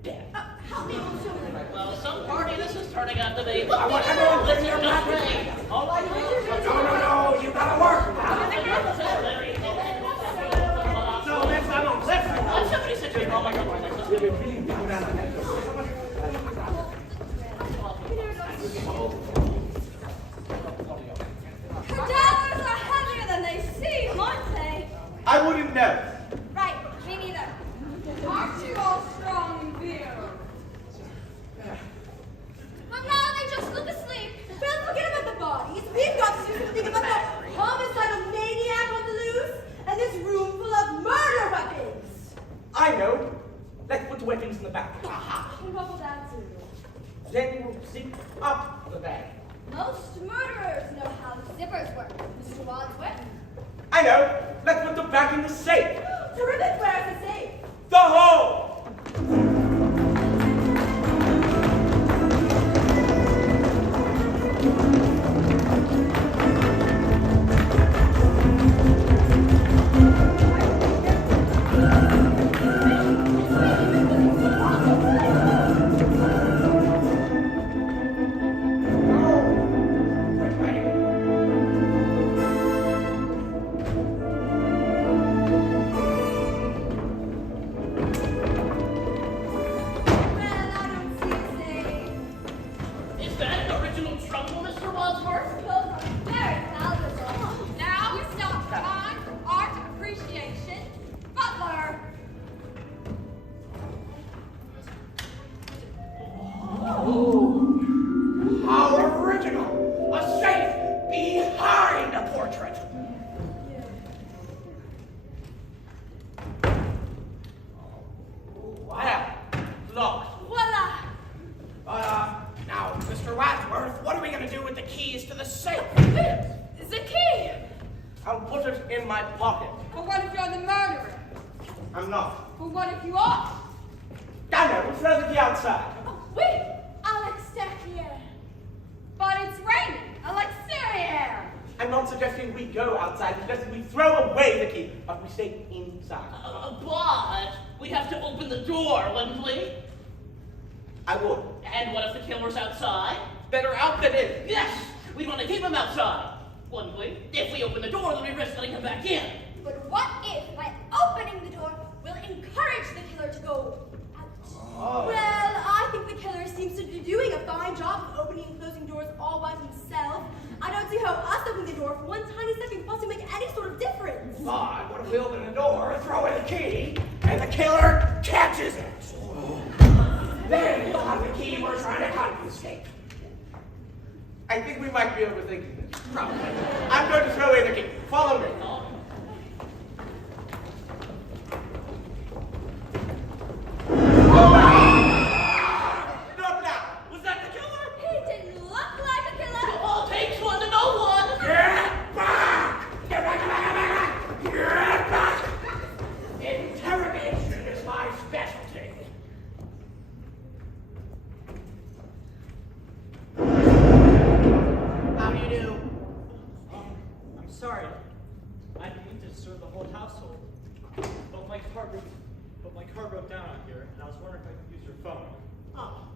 dead. Help me, I'll show you. Well, some party this is turning out to be. I want everyone to your Just back. me. All I No, you gotta work, pal. So next time on left. Somebody said you oh my God. Her dollars are heavier than they seem, aren't they? I wouldn't know. Right, me neither. Aren't you all strong and beer? But now they just look asleep. Well, forget about the bodies. We've got to do something about the homicidal maniac on the loose and this secret weapons in the back. Aha! And what will that do? Then you will zip up the bag. Most murderers know how zippers work, Mr. Wadsworth. I know. Let's put the bag in the safe. Terrific, where's the safe? The hole! Well, I don't see a safe. Is that an original trumbull, Mr. Wadsworth? Those are very valuable. Now we stop time for art appreciation. Butler. How original! A safe behind a portrait! Well, locked. Voila! Now, Mr. Wadsworth, what are we going to do with the keys to the safe? The key. I'll put it in my pocket. For what if you're the murderer? I'm not. For what if you are? I know, we'll throw the key outside. Wait! Alex, step here. But it's raining. Alexia. I'm not suggesting we go outside, I'm suggesting we throw away the key, but we stay inside. But we have to open the door, wouldn't we? I would. And what if the killer's outside? Better out than in. Yes, we'd want to keep him outside, wouldn't we? If we open the door, then we risk letting him back in. But what if, by opening the door, we'll encourage the killer to go out? Oh. Well, I think the killer seems to be doing a fine job of opening and closing doors all by himself. I don't see how us opening the door for one tiny second possibly make any sort of difference. But what if we open the door, throw in the key, and the killer catches it? Then he'll have the key we're trying to confiscate. I think we might be overthinking this. Probably. I'm going to throw away the key. Follow me. Not now. Was that the killer? He didn't look like a killer. All takes one to know one. Get back! Get back, get back, get back! Get back! Interrogation is my specialty. How do you do? I'm sorry. I didn't mean to disturb the whole household. But my car broke down out here, and I was wondering if I could use your phone. Oh.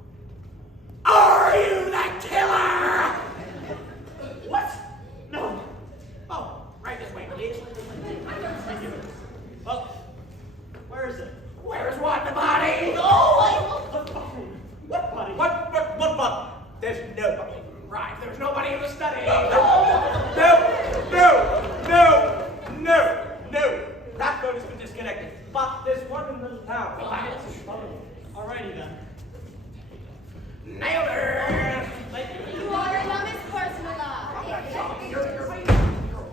Are you the killer? What? No. Oh, right this way, please. Thank you. Oh, where is it? Where's what, the body? What buddy? What? There's nobody. Right, there's nobody in the study. No. That phone has been disconnected. But there's one in the lounge. Alrighty then. Nailed her. You are the youngest person alive.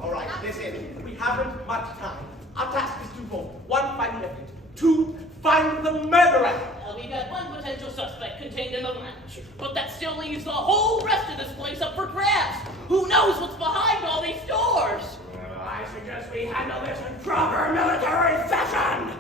All right, listen. We haven't much time. Our task is twofold. One, find the evidence. Two, find the murderer. We got one potential suspect contained in the lounge, but that still leaves the whole rest of this place up for grabs. Who knows what's behind all these doors? I suggest we handle this in proper military fashion.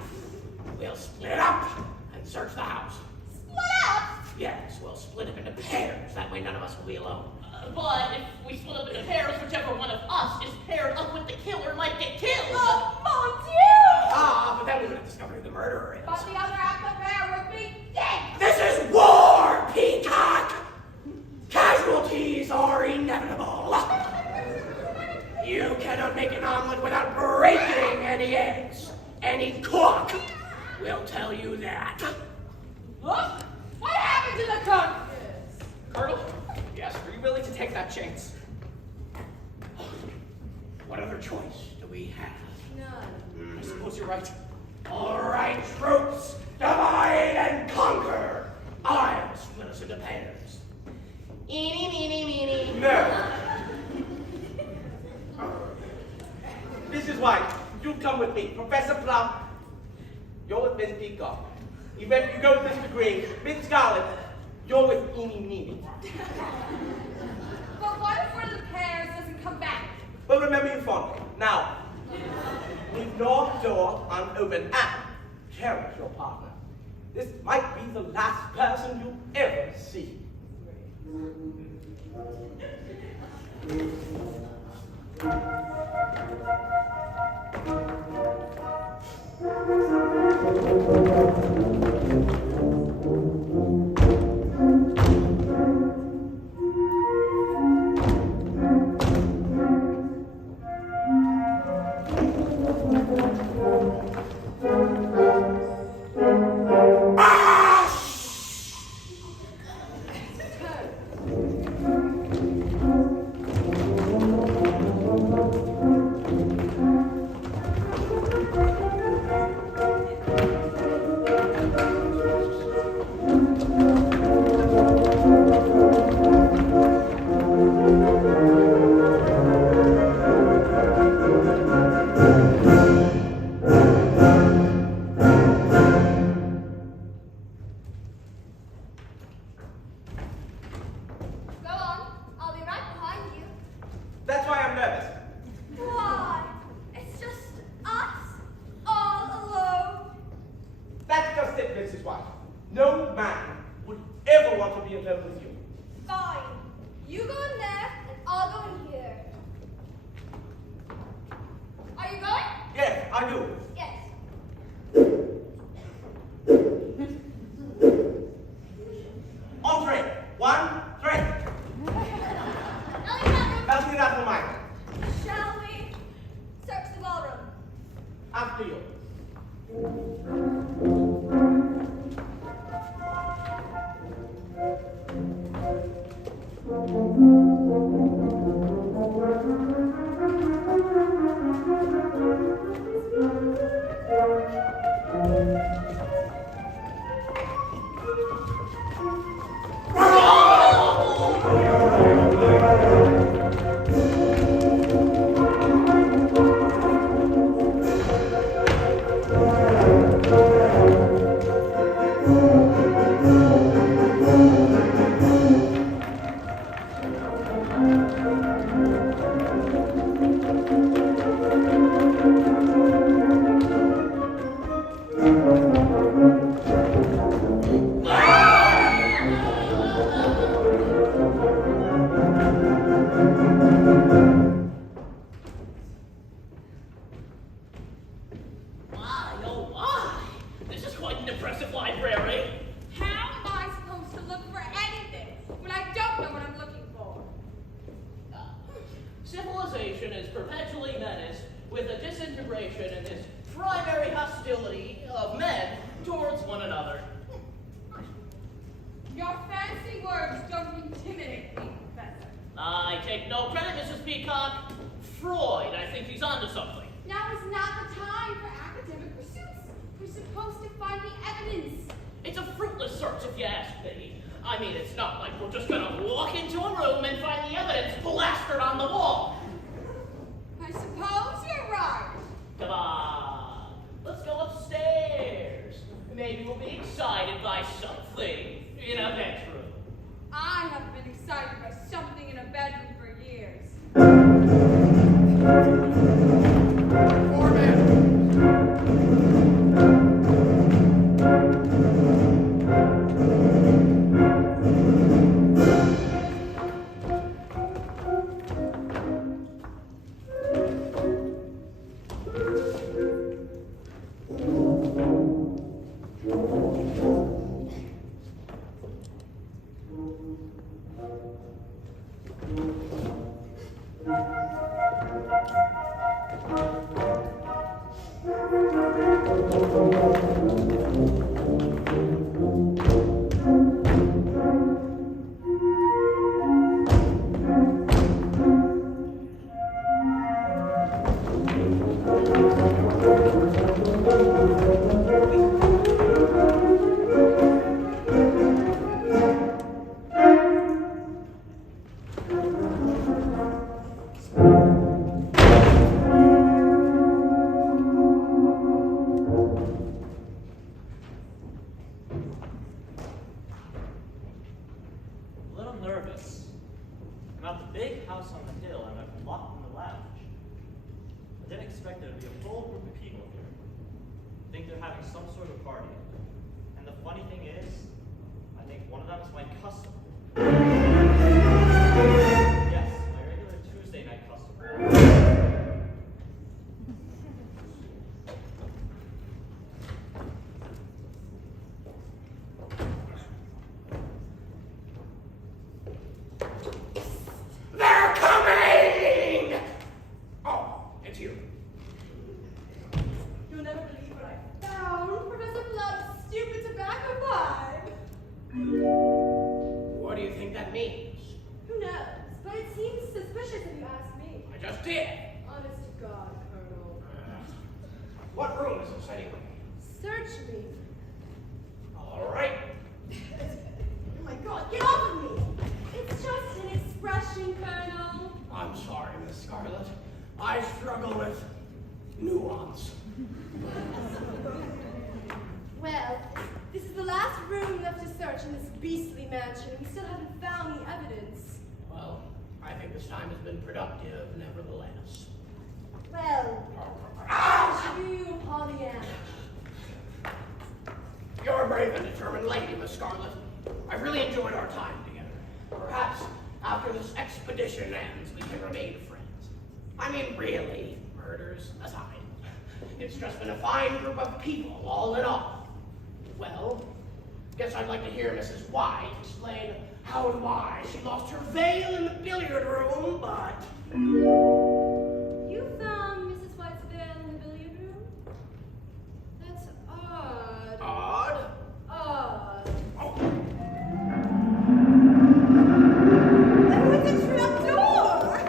We'll split up and search the house. Split up. Yes, we'll split up into pairs. That way none of us will be alone. But if we split up into pairs, whichever one of us is paired up with the killer might get killed. Oh, mon Dieu! Ah, but then we would have discovered who the murderer is. But the other half of the pair would be dead. This is war, Peacock! Casualties are inevitable. You cannot make an omelet without breaking any eggs. Any cook will tell you that. Look, what happened to the cook? Colonel? Yes, are you willing to take that chance? What other choice do we have? None. I suppose you're right. All right, troops, divide and conquer. I'll split us into pairs. Eeny, meeny, meeny. No. This is why you come with me, Professor Plum. You're with Miss Peacock. Even if you go to Mr. Green, Miss Scarlet, you're with Eeny Meeny. But what if one of the pairs doesn't come back? But remember you fondly. Now, leave no door unopened and cherish your partner. This might be the last person you ever see. Go on. I'll be right behind you. That's why I'm nervous. Why? It's just us. All alone. That's just it, Mrs. White. No man would ever want to be alone with you. Fine. You go in there, and I'll go in here. Are you going? Yes, I do. Yes. On three. 1, 3. Alexander, I'll get out of mine. shall we search the ballroom? After you. My, oh my! This is quite an impressive library. How am I supposed to look for anything when I don't know what I'm looking for? Civilization is perpetually menaced with a disintegration in this primary hostility of men towards one another. Your fancy words don't intimidate me, Professor. I take no credit, Mrs. Peacock. Freud, I think he's onto something. Now is not the time for academic pursuits. We're supposed to find the evidence. It's a fruitless search, if you ask me. I mean, it's not like we're just gonna walk into a room and find the evidence plastered on the wall. I suppose you're right. Come on, let's go upstairs. Maybe we'll be excited by something in a bedroom. I have been excited by something in a bedroom for years. didn't expect there to be a full group of people here. I think they're having some sort of party. And the funny thing is, I think one of them is my customer. Yes, my regular Tuesday night customer. They're coming! Oh, it's you. You'll never believe what I found. Professor Blood's stupid tobacco pipe. What do you think that means? Who knows? But it seems suspicious if you ask me. I just did. Honest to God, Colonel. What room is this anyway? Search me. All right. Oh my God, get off of me! It's just an expression, Colonel. I'm sorry, Miss Scarlet. I struggle with nuance. Well, this is the last room left to search in this beastly mansion. We still haven't found the evidence. Well, I think this time has been productive, nevertheless. Well, you, Pollyanna. You're a brave and determined lady, Miss Scarlet. I really enjoyed our time together. Perhaps after this expedition ends, we can remain friends. I mean, really, murders aside. It's just been a fine group of people, all in all. Well, guess I'd like to hear Mrs. White explain how and why she lost her veil in the billiard room, but... You found Mrs. White's veil in the billiard room? That's odd. Odd? Odd. Oh, Oh, it's a trapdoor!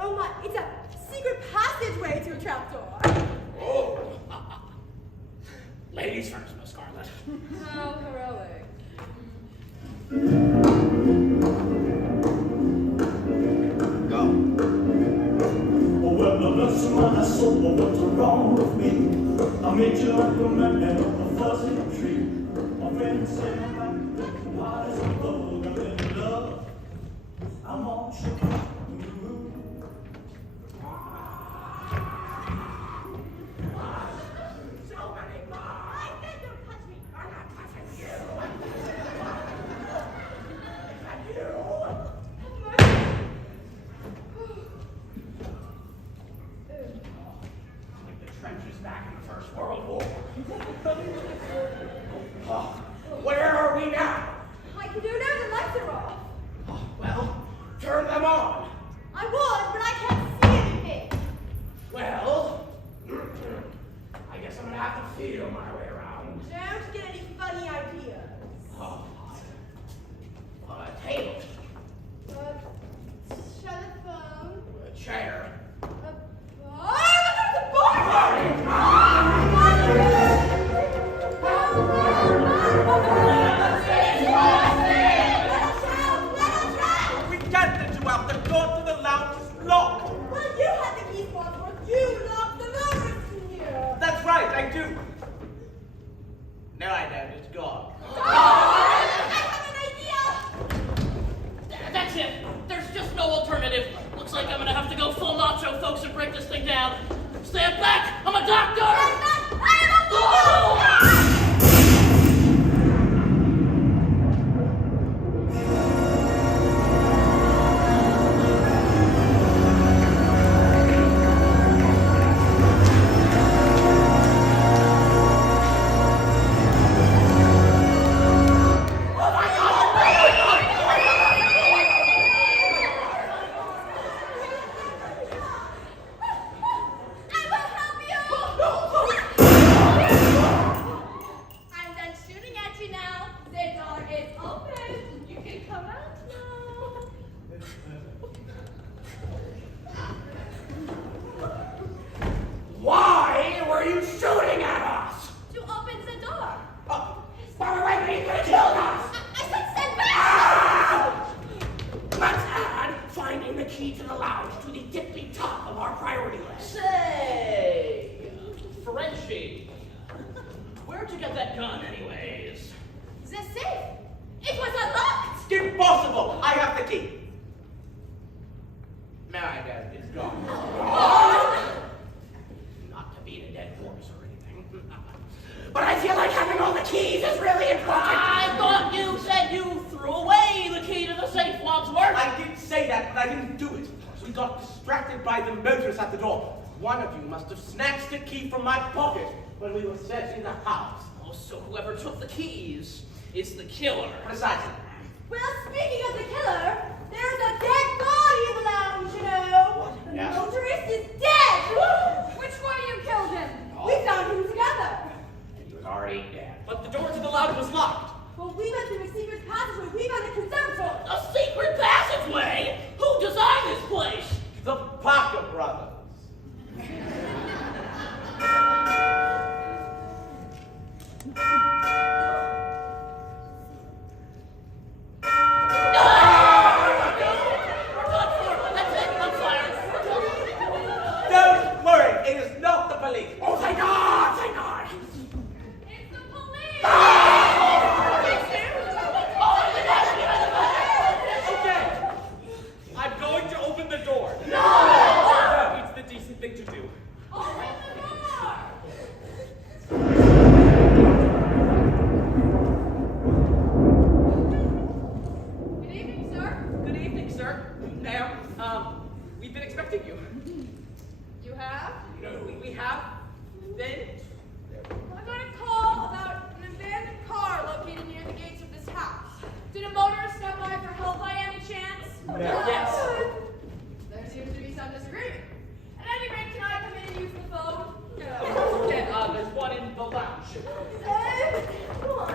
Oh my, it's a secret passageway to a trapdoor. oh. Ladies first, Miss Scarlet. How heroic. Go. Oh, well, bless my soul, what's wrong with me? I made you like a man up a fuzzy tree. My friend said I'm why is it bug? I'm in love. I'm on sugar. So many more. I said don't touch me. I'm not touching you. And you. Like the trenches back in the First World War. Oh, where are we now? I can do now, the lights are off. Oh, well, turn them on. I would, but I can't see anything. Well, I guess I'm gonna have to feel my way around. Don't get any funny ideas. Oh, a table, Telephone. a chair. A bar. There's a bar! We can't let you out. The door to the lounge is locked. Well, you had the keys, Wadsworth. You locked the door in here. That's right, I do. No, I don't. It's gone. I have an idea. That's it. There's just no alternative. Looks like I'm gonna have to go full macho, folks, and break this thing down. Stand back! I'm a doctor! I will help you. I'm done shooting at you now. The door is open. You can come out now. Why were you shooting at us? To open the door. Wait, you could have killed us! I said stand back. Ah! Let's add finding the key to the lounge to the tippy top of our priority list. Say, Frenchie, where'd you get that gun anyways? The safe. It was unlocked. Impossible. I have the key. No, I don't. It's gone. at the door. One of you must have snatched the key from my pocket when we were searching the house. Oh, so whoever took the keys is the killer. Precisely. Well, speaking of the killer, there's a dead body in the lounge, you know. The Yes. motorist is dead. Which one of you killed him? We found him together. He was already dead. But the door to the lounge was locked. Well, we went through a secret passageway. We found a conservatory. A secret passageway? Who designed this place? The Parker brothers. Don't worry, it is not the police. Oh, thank God! Thank God! It's the police! Okay. I'm going to open the door. No! It's the decent thing to do. Open the door! Good evening, sir. Good evening, sir. Ma'am, we've been expecting you. You have? We have been. I got a call about an abandoned car located near the gates of this house. Did a motorist stop by for help by any chance? Yes. There seems to be some disagreement. At any rate, can I come in and use the phone? Yeah, there's one in the lounge. Come on.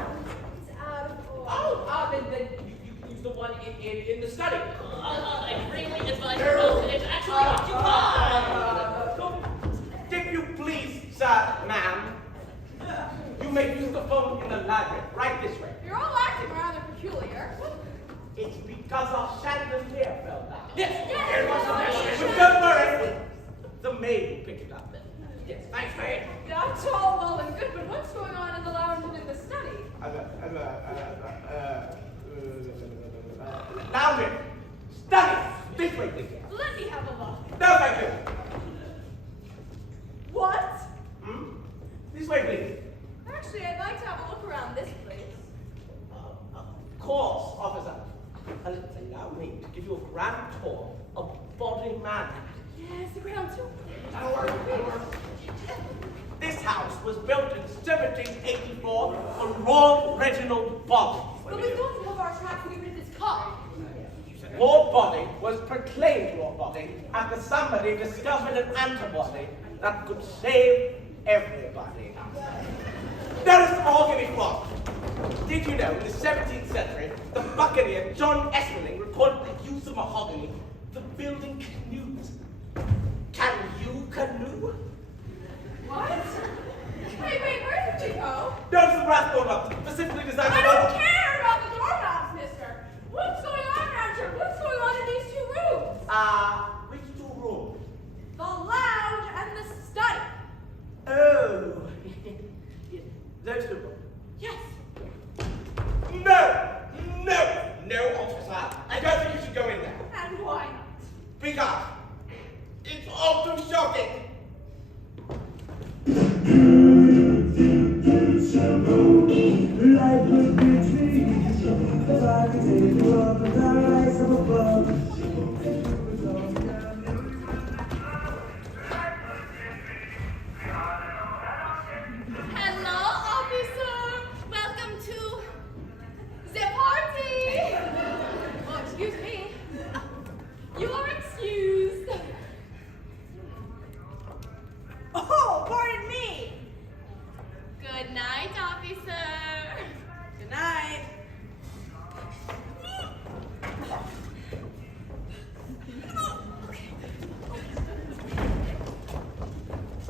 It's out of order. Oh, then you use the one in the study. I really advise you both. It's actually occupied. If you please, sir, ma'am, you may use the phone in the library, right this way. You're all acting rather peculiar. It's because our chandelier fell down. Yes. But don't worry, the maid will pick it up. Yes. Thanks, maid. That's all well and good, but what's going on in the lounge and in the study? Lounge, study, this way, please. Let me have a look. No, thank you. What? This way, please. Actually, I'd like to have a look around this place. Of course, officer. Allow me to give you a grand tour of Body Man. Yes, the ground too. This house was built in 1784 for Lord Reginald Body. But we've got to cover our tracks and get rid of this car. Lord Body was proclaimed Lord Body after somebody discovered an antibody that could save everybody. There is some organic wrong. Did you know in the 17th century, the buccaneer John Esmerling reported the use of mahogany for building canoes? Can you canoe? What? Wait, where did you go? There's some brass doorknobs specifically designed I for don't care about the doorknobs, mister. What's going on around here? What's going on in these two rooms? Which two rooms? The lounge and the study. Oh, those two rooms. Yes. No, officer. I don't think you should go in there. And why not? Because it's all too shocking. Life would be a dream if I could take you up and rise up above. Hello, officer. Welcome to the party. Oh, excuse me. You are excused. Oh, pardon me. Good night, officer. Good night.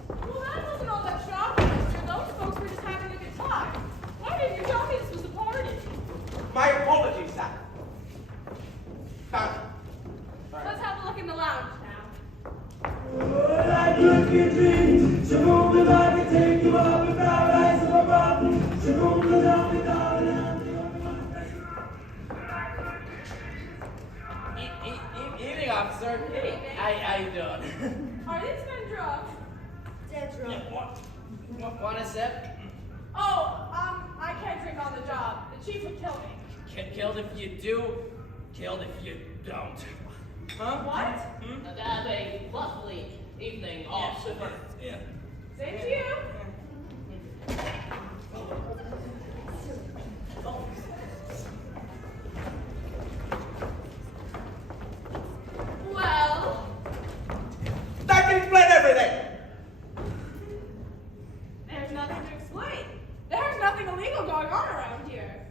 Well, that wasn't all that shocking, mister. Those folks were just having a good time. Why didn't you tell me this was a party? My apologies, sir. Let's have a look in the lounge now. Life would be a dream. Shaboom, if I could take you up and rise up above. Shaboom, down, down. Evening, officer. Good evening. How you doing? Are these men drugged? Dead drunk. Want a sip? Oh, I can't drink on the job. The chief would kill me. Killed if you do, killed if you don't. Huh? What? That's a lovely Evening, officer. Yeah. Same to you. Well, That can explain everything. there's nothing to explain. There's nothing illegal going on around here.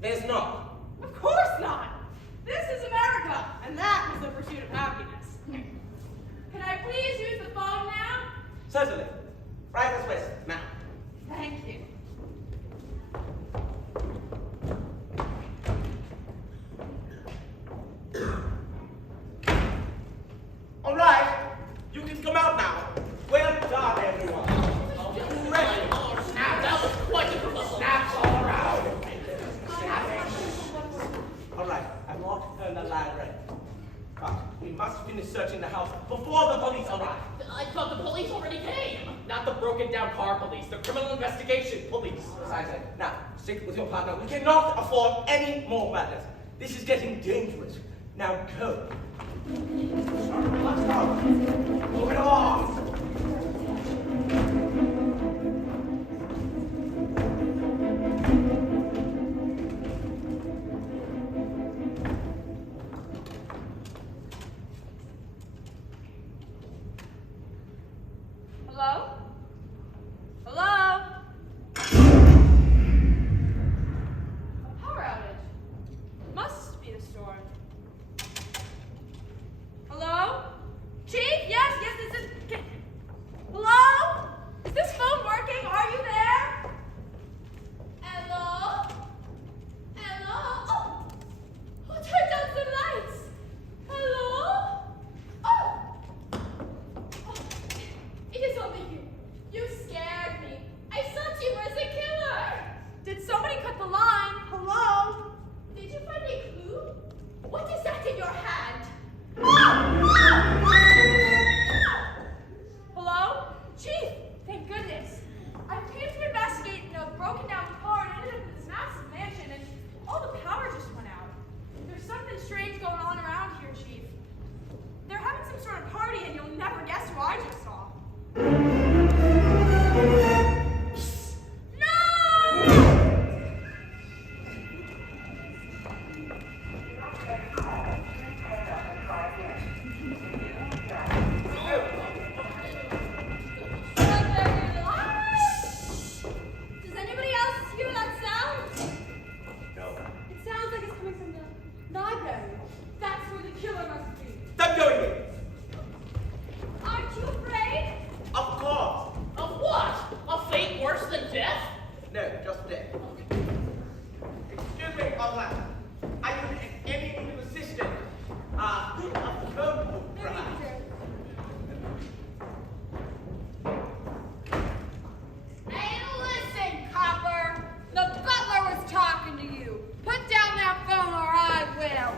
There's not. Of course not. This is America, and that is the pursuit of happiness. Can I please use the phone now? Certainly. Right this way, now. Thank you. All right. You can come out now. Well done, everyone. Ready. Snap, that was quite a proposal. Snaps all around. All right. I want to turn the library. But we must finish searching the house before the police arrive. I thought the police already came. Not the broken down car police, the criminal investigation police. Precisely. Now, stick with your partner. We cannot afford any more madness. This is getting dangerous. Now go. Let's go. Move it along. Hello? Hello? A power outage. Must be the storm. Hello? Chief? Yes, this is... Hello? Is this phone working? Are you there? Hello? Hello? Oh! Who turned out the lights? Hello? Oh! It is only you. You scared me. I thought you were the killer. Did somebody cut the line? Hello? Did you find a clue? What is that in your hand? Hello? Chief, thank goodness. I came to investigate a broken down car and ended up in this massive mansion and all the power just went out. There's something strange going on around here, Chief. They're having some sort of party and you'll never guess who I just saw. Does anybody else hear that sound? No. It sounds like it's coming from the library. That's where the killer must be. Stop doing it. Aren't you afraid? Of course. Of what? A fate worse than death? No, just dead. Excuse me, officer. Are you any need of assistance? A phone call, perhaps? Hey, listen, copper. The butler was talking to you. Put down that phone or I will.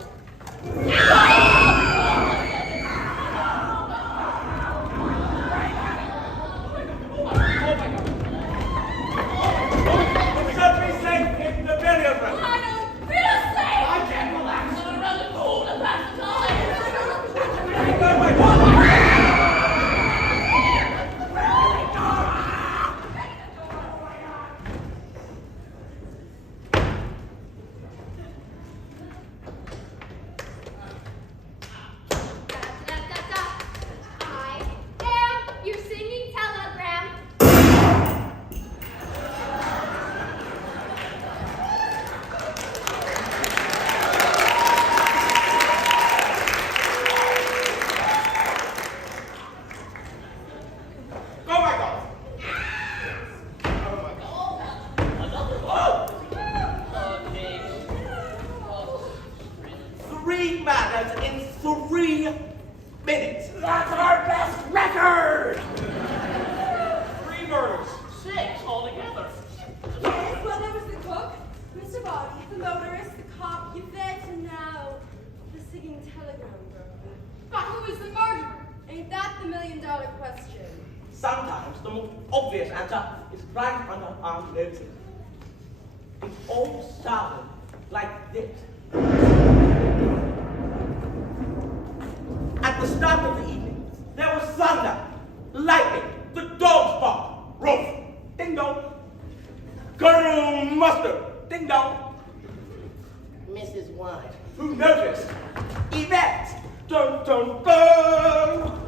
Set me safe in the billiard room. I don't feel safe. I can't relax. I'm around the pool to pass the time. Hang on, my God. I am your singing telegram. Go, my God. Oh, my God. Another one. Okay. Oh, 3 matters in 3 minutes. That's our best record! 3 murders. 6 altogether. Yes, well, there was the cook, Mr. Bobby, the motorist, the cop, Yvette, and now the singing telegram girl. But who is the murderer? Ain't that the million-dollar question? Sometimes the most obvious answer is right under our noses. It all started like this. At the start of the evening, There was thunder, lightning, the dogs barked, roof, ding dong. Colonel Mustard, ding dong. Mrs. White. Who noticed? Yvette, dun dun dun.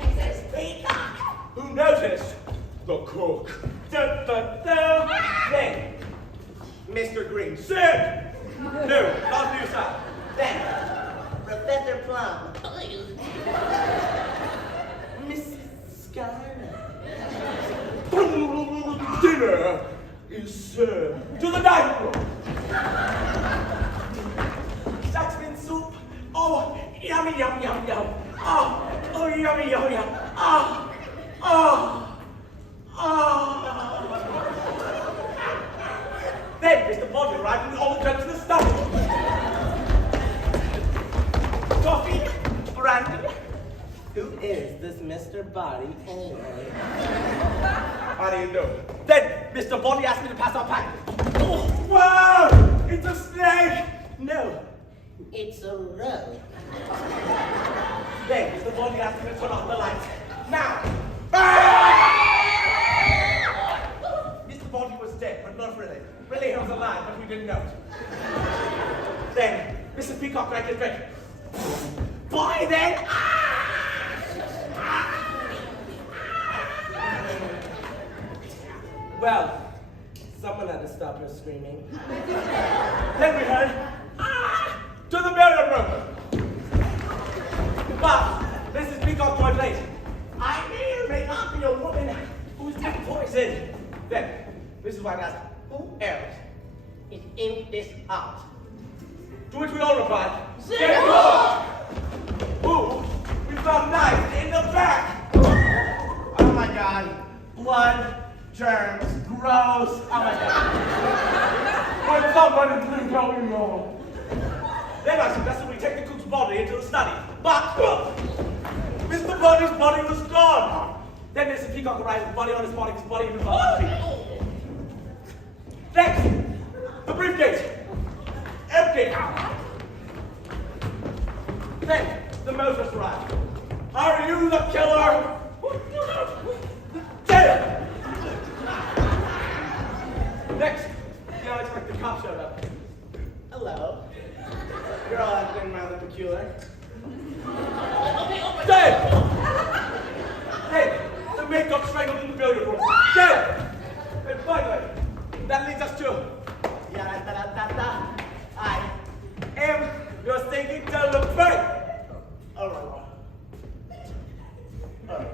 Mrs. Peacock. Who noticed? The cook, dun dun dun. Then, Mr. Green, sit. No, not new side. Then, Professor Plum. Mrs. Scarlet. Dinner is served to the dining room. Dutchman soup. Oh, yummy, yum, yum, yum. Oh, yummy, yum, yum. Then Mr. Body arrived with all the drugs in the stomach. Coffee, brandy. Who is this Mr. Body anyway? How do you know? Then Mr. Body asked me to pass out package. Oh, wow! It's a snake! No. It's a rogue. Then Mr. Body asked me to turn off the lights. Now! Mr. Body was dead, but not really. Really, he was alive, but we didn't know it. Then Mrs. Peacock drank his drink. Boy, then! Well, someone had to stop her screaming. Then we heard, to the billiard room. But Mrs. Peacock joined late. I may or may not be a woman who's been poisoned. Then Mrs. White asked, who else is in this house? To which we all replied, Senor! Who? We found knives in the back. Oh my God. Blood. Germs, gross, oh my God. When somebody please help me more. Then I suggested we take the cook's body into the study. But Mr. Body's body was gone. Then Mr. Peacock arrived with body on his body, his body in his body. Next, the briefcase. Empty. Then the motorist arrived. Are you the killer? Dead. Next, the unexpected cop showed up. Hello. You're all acting rather peculiar. Dead! Dead! The maid got strangled in the billiard room. Dead! And finally, that leads us to... Yada-da-da-da-da. I am your stinking telephone! All right.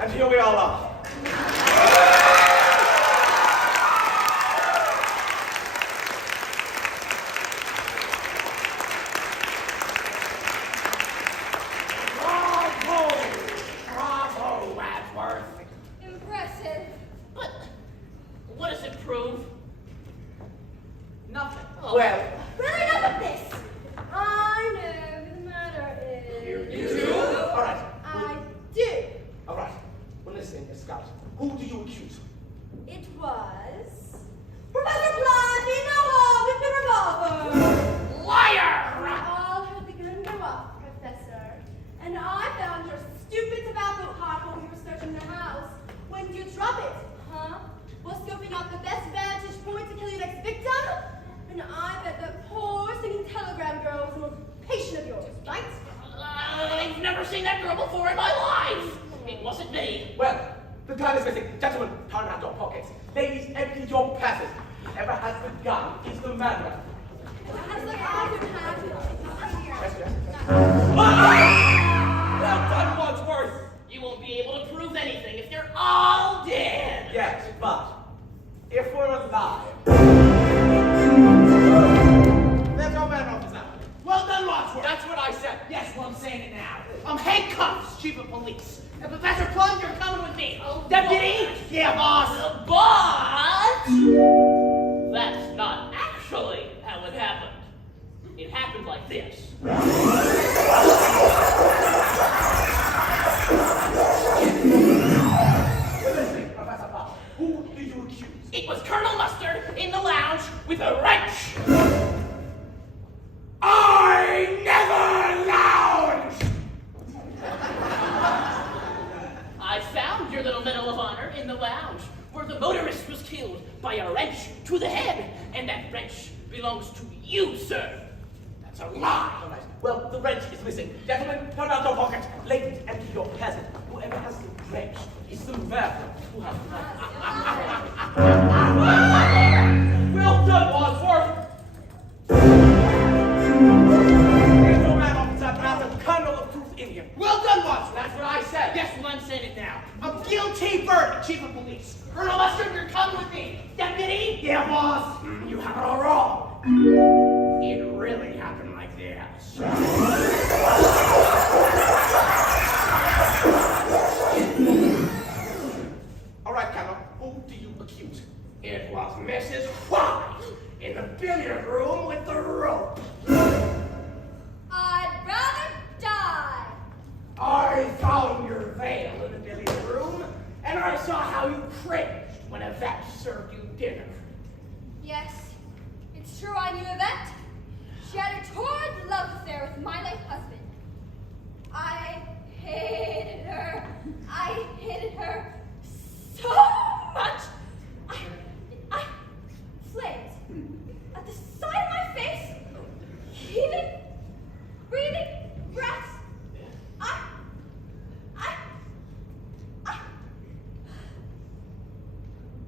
And here we all are. Impressive. But what does it prove? Nothing. Oh. Well, Really, enough of this. I know who the murderer is. you do? All right. I do. All right. Well, listen, Miss Scout. Who do you accuse? It was Professor Plum in the hall with the revolver. Liar! We all heard the gun go off, Professor. And I found your stupid tobacco pot while we were searching the house. When did you drop it, huh? Was scoping out the best vantage point to kill your next victim? And I bet that poor singing telegram girl was a patient of yours, right? I've never seen that girl before in my life. It wasn't me. Well, the gun is missing. Gentlemen, turn out your pockets. Ladies, empty your passes. Whoever has the gun is the murderer. That's like I would have it. Yes, yes. Well done, Wadsworth. You won't be able to prove anything if they're all dead. Yes, but if we're alive. There's no man officer. Well done, Wadsworth. That's what I said. Yes, well, I'm saying it now. I'm Hank Cuffs, chief of police. And Professor Plum, you're coming with me. Oh, Deputy? boss. Yeah, boss. But that's not actually how it happened. It happened like this. Listen, Professor Bob, who do you accuse? It was Colonel Mustard in the lounge with a wrench. I never lounge! in the lounge where the motorist was killed by a wrench to the head, and that wrench belongs to you, sir. That's a lie. All right. Well, the wrench is missing. Gentlemen, turn out your pockets. Ladies, empty your peasant. Whoever has the wrench is the murderer who has the Well done, Wadsworth. There's no man officer has a kernel of truth in him. Well done, Watson. That's what I said. Yes, well, I'm saying it now. A guilty verdict, Chief of Police. Colonel Lester, you're coming with me. Deputy? Yeah, boss. You have it all wrong. It really happened like this. All right, Colonel. Who do you accuse? It was Mrs. White in the billiard room with the rope. I'd rather die. I found your veil in the billiard room, and I saw how you cringed when Yvette served you dinner. Yes, it's true I knew Yvette. She had a torrid love affair with my late husband. I hated her. I hated her so much. I flamed at the sight of my face, heaving, breathing, breaths.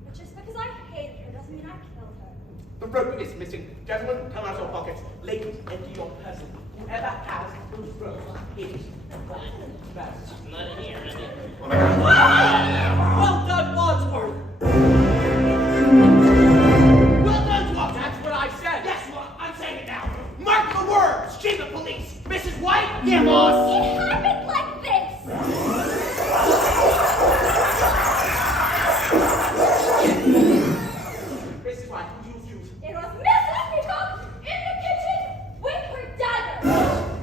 But just because I hated her doesn't mean I killed her. The rope is missing. Gentlemen, come out your pockets. Ladies, empty your peasant. Whoever has those ropes is the murderer. Not in here, is it? Well done, Wadsworth. Well done, Wadsworth. That's what I said. Yes, well, I'm saying it now. Mark the words, Chief of Police. Mrs. White? Yeah, boss. It happened like this. Mrs. White, who do you accuse? It was Miss Leprechaun in the kitchen with her dagger.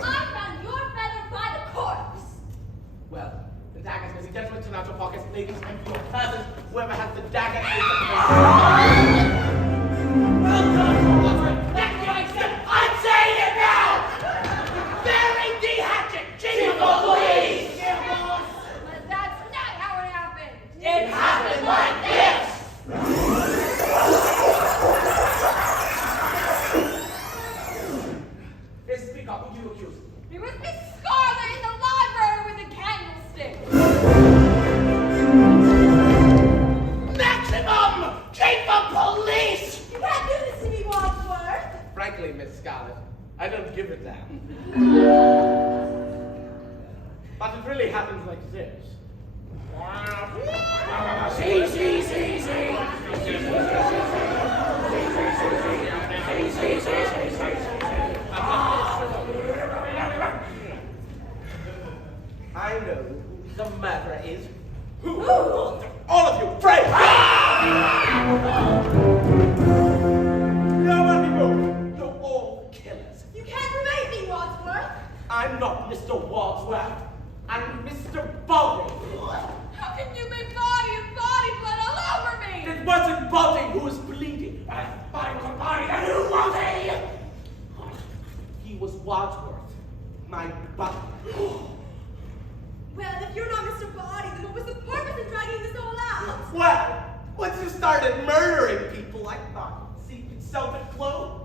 I found your feather by the corpse. Well, the dagger's missing. Gentlemen, turn out your pockets. Ladies, empty your peasant. Whoever has the dagger is the Well done, Wadsworth. That's what I said. I'm saying it now. Bury the hatchet, Chief of Police. Yeah, boss. But that's not how it happened. It happened like this. Mrs. Peacock, who do you accuse? It was Miss Scarlet in the library with a candlestick. Maximum, Chief of Police. You can't do this to me, Wadsworth. Frankly, Miss Scarlet, I don't give a damn. But it really happens like this. I know who the murderer is. Who? All of you, pray! Nobody move! You're all killers. You can't remain me, Wadsworth. I'm not Mr. Wadsworth. I'm Mr. Balding. How can you be body and body blood all over me? It wasn't Balding who was bleeding. Body was a body, and who was he? He was Wadsworth, my butler. Well, if you're not Mr. Body, then what was the purpose of dragging this all out? Well, once you started murdering people, I thought, see, you could self-implode.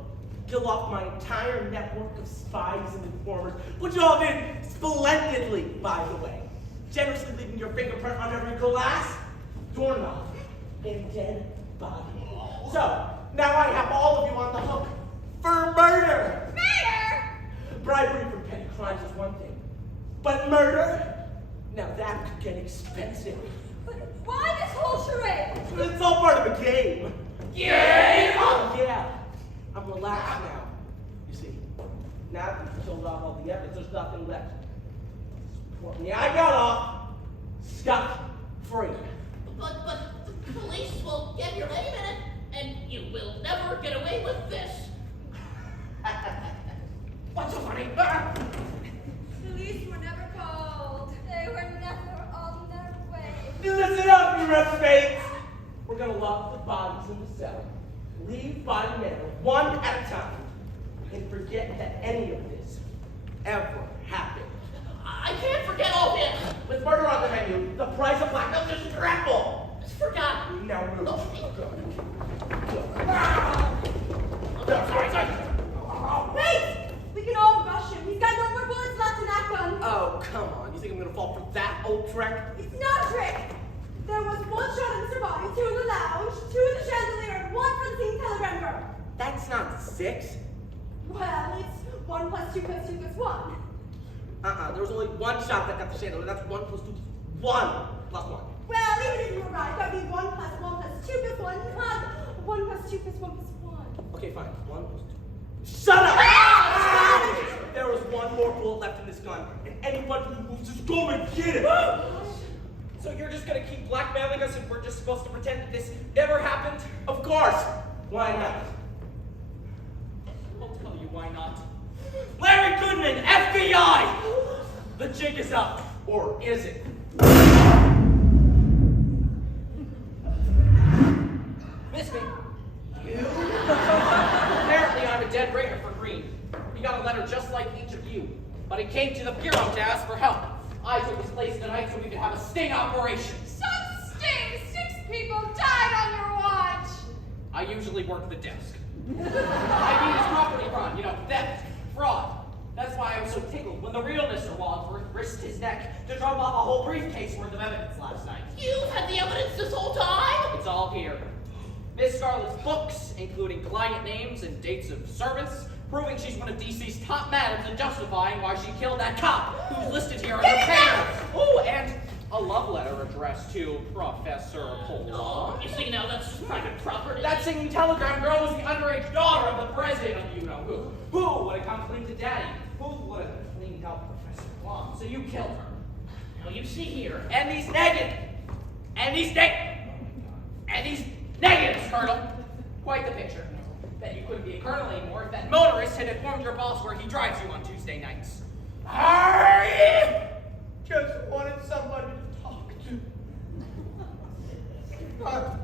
Kill off my entire network of spies and informers, which you all did splendidly, by the way. Generously leaving your fingerprint on every glass, doorknob, and dead body. So, now I have all of you on the hook for murder. Murder? Bribery for petty crimes is one thing, but murder? Now that could get expensive. But why this whole charade? It's all part of the game. Game? Oh, yeah. I'm relaxed now. You see, now that we've killed off all the evidence, there's nothing left. Yeah, I got off scot-free. But the police will get here any minute, and you will never get away with this. What's so funny? Police were never called. They were never on their way. Listen up, you reprobates! We're gonna lock the bodies in the cell, leave body manner one at a time, and forget that any of this ever happened. I can't forget all this. With murder on the menu, the price of blackmail just tripled. Now move. Wait! We can all rush him. He's got no more bullets left in that gun. Oh, come on. You think I'm gonna fall for that old trick? It's not a trick. There was one shot at Mr. Bobby, 2 in the lounge, 2 in the chandelier, and 1 for the scene telegram girl. That's not 6. Well, it's 1 plus 2 plus 2 plus 1. There was only 1 shot that got the chandelier. That's 1 plus 2 1 plus 1. Well, even if you were right, that would be 1 plus 1 plus 2 plus 1, not 1 plus 2 plus 1 plus 1. Okay, fine. 1 plus 2. Shut up! Ah! There was 1 more bullet left in this gun, and anyone who moves is going to get it. So you're just gonna keep blackmailing us and we're just supposed to pretend that this never happened? Of course. Why not? I'll tell you why not. Larry Goodman, FBI! The jig is up. Or is it? Miss me. You? Apparently I'm a dead ringer for Green. He got a letter just like each of you. But he came to the bureau to ask for help. I took his place tonight so we could have a sting operation. Some sting! 6 people died on your watch! I usually work the desk. I mean, it's property crime, theft, fraud. That's why I was so tickled when the real Mr. Wadsworth risked his neck to drop off a whole briefcase worth of evidence last night. You've had the evidence this whole time? It's all here. Miss Scarlett's books, including client names and dates of service, proving she's one of DC's top madams and justifying why she killed that cop who's listed here as her parents. Oh, and a love letter addressed to Professor Polar. Oh, you see now that's just private property. That singing telegram girl was the underage daughter of the president of you-know-who. Who would have come clean to Daddy? Who would have cleaned out Professor Plum? So you killed her. Now you see here. And these negatives, Colonel. Quite the picture. Bet you couldn't be a colonel anymore if that motorist had informed your boss where he drives you on Tuesday nights. I just wanted somebody to talk to.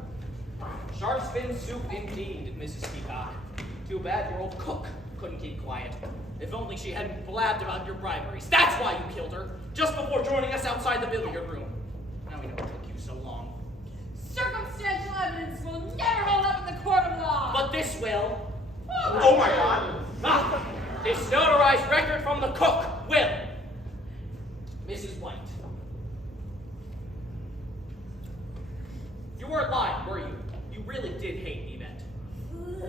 Shark's fin soup indeed, Mrs. Peacock. Too bad your old cook couldn't keep quiet. If only she hadn't blabbed about your briberies. That's why you killed her, just before joining us outside the billiard room. Now we know it took you so long. Circumstantial evidence will never hold up in the court of law! But this will. Oh my God. This notarized record from the cook will. Mrs. White. You weren't lying, were you? You really did hate me then.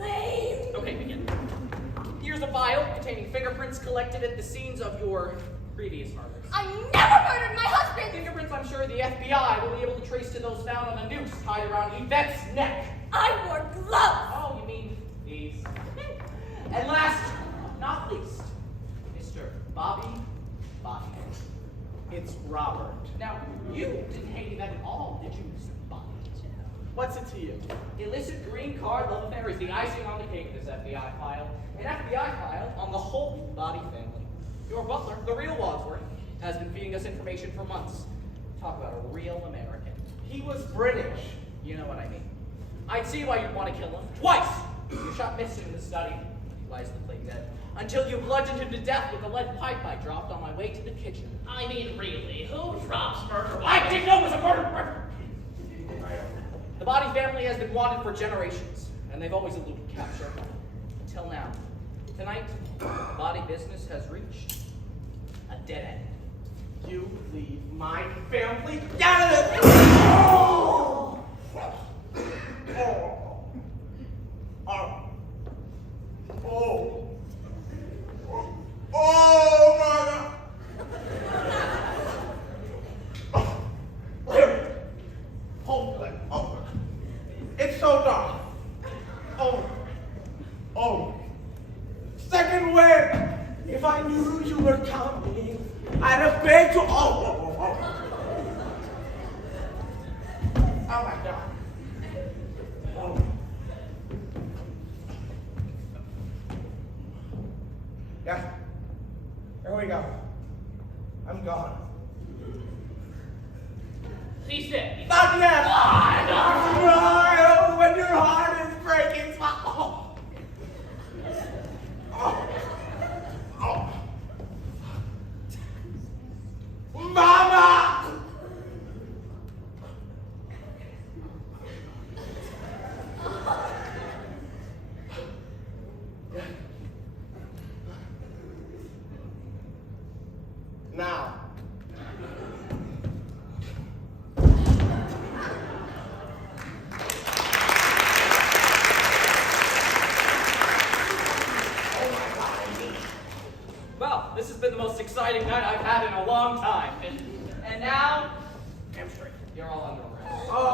Lame. Okay, begin. Here's a vial containing fingerprints collected at the scenes of your previous murders. I never murdered my husband! Fingerprints I'm sure the FBI will be able to trace to those found on a noose tied around Yvette's neck. I wore gloves! Oh, you mean these. And last, not least, Mr. Bobby. It's Robert. Now, you didn't hate Yvette at all, did you, Mr. Bobby? What's it to you? Illicit green card love affair is the icing on the cake of this FBI file. An FBI file on the whole Bobby family. Your butler, the real Wadsworth, has been feeding us information for months. Talk about a real American. He was British. You know what I mean. I'd see why you'd want to kill him. Twice! You shot Miss in the study. He lies the plague dead. Until you bludgeoned him to death with the lead pipe I dropped on my way to the kitchen. I mean, really, who drops murder? I didn't know it was a murder! The Body family has been wanted for generations, and they've always eluded capture. Until now. Tonight, Body business has reached a dead end. You leave my family out of it! Oh! Oh my God! Larry! Hold it. Oh. It's so dark. Oh. Second wave! If I knew you were coming, I'd have begged to. Oh my God. Oh. Yeah. There we go. I'm gone. He's dead. Not yet! No, when your heart is breaking. Oh. Mama! You're all under arrest. Oh,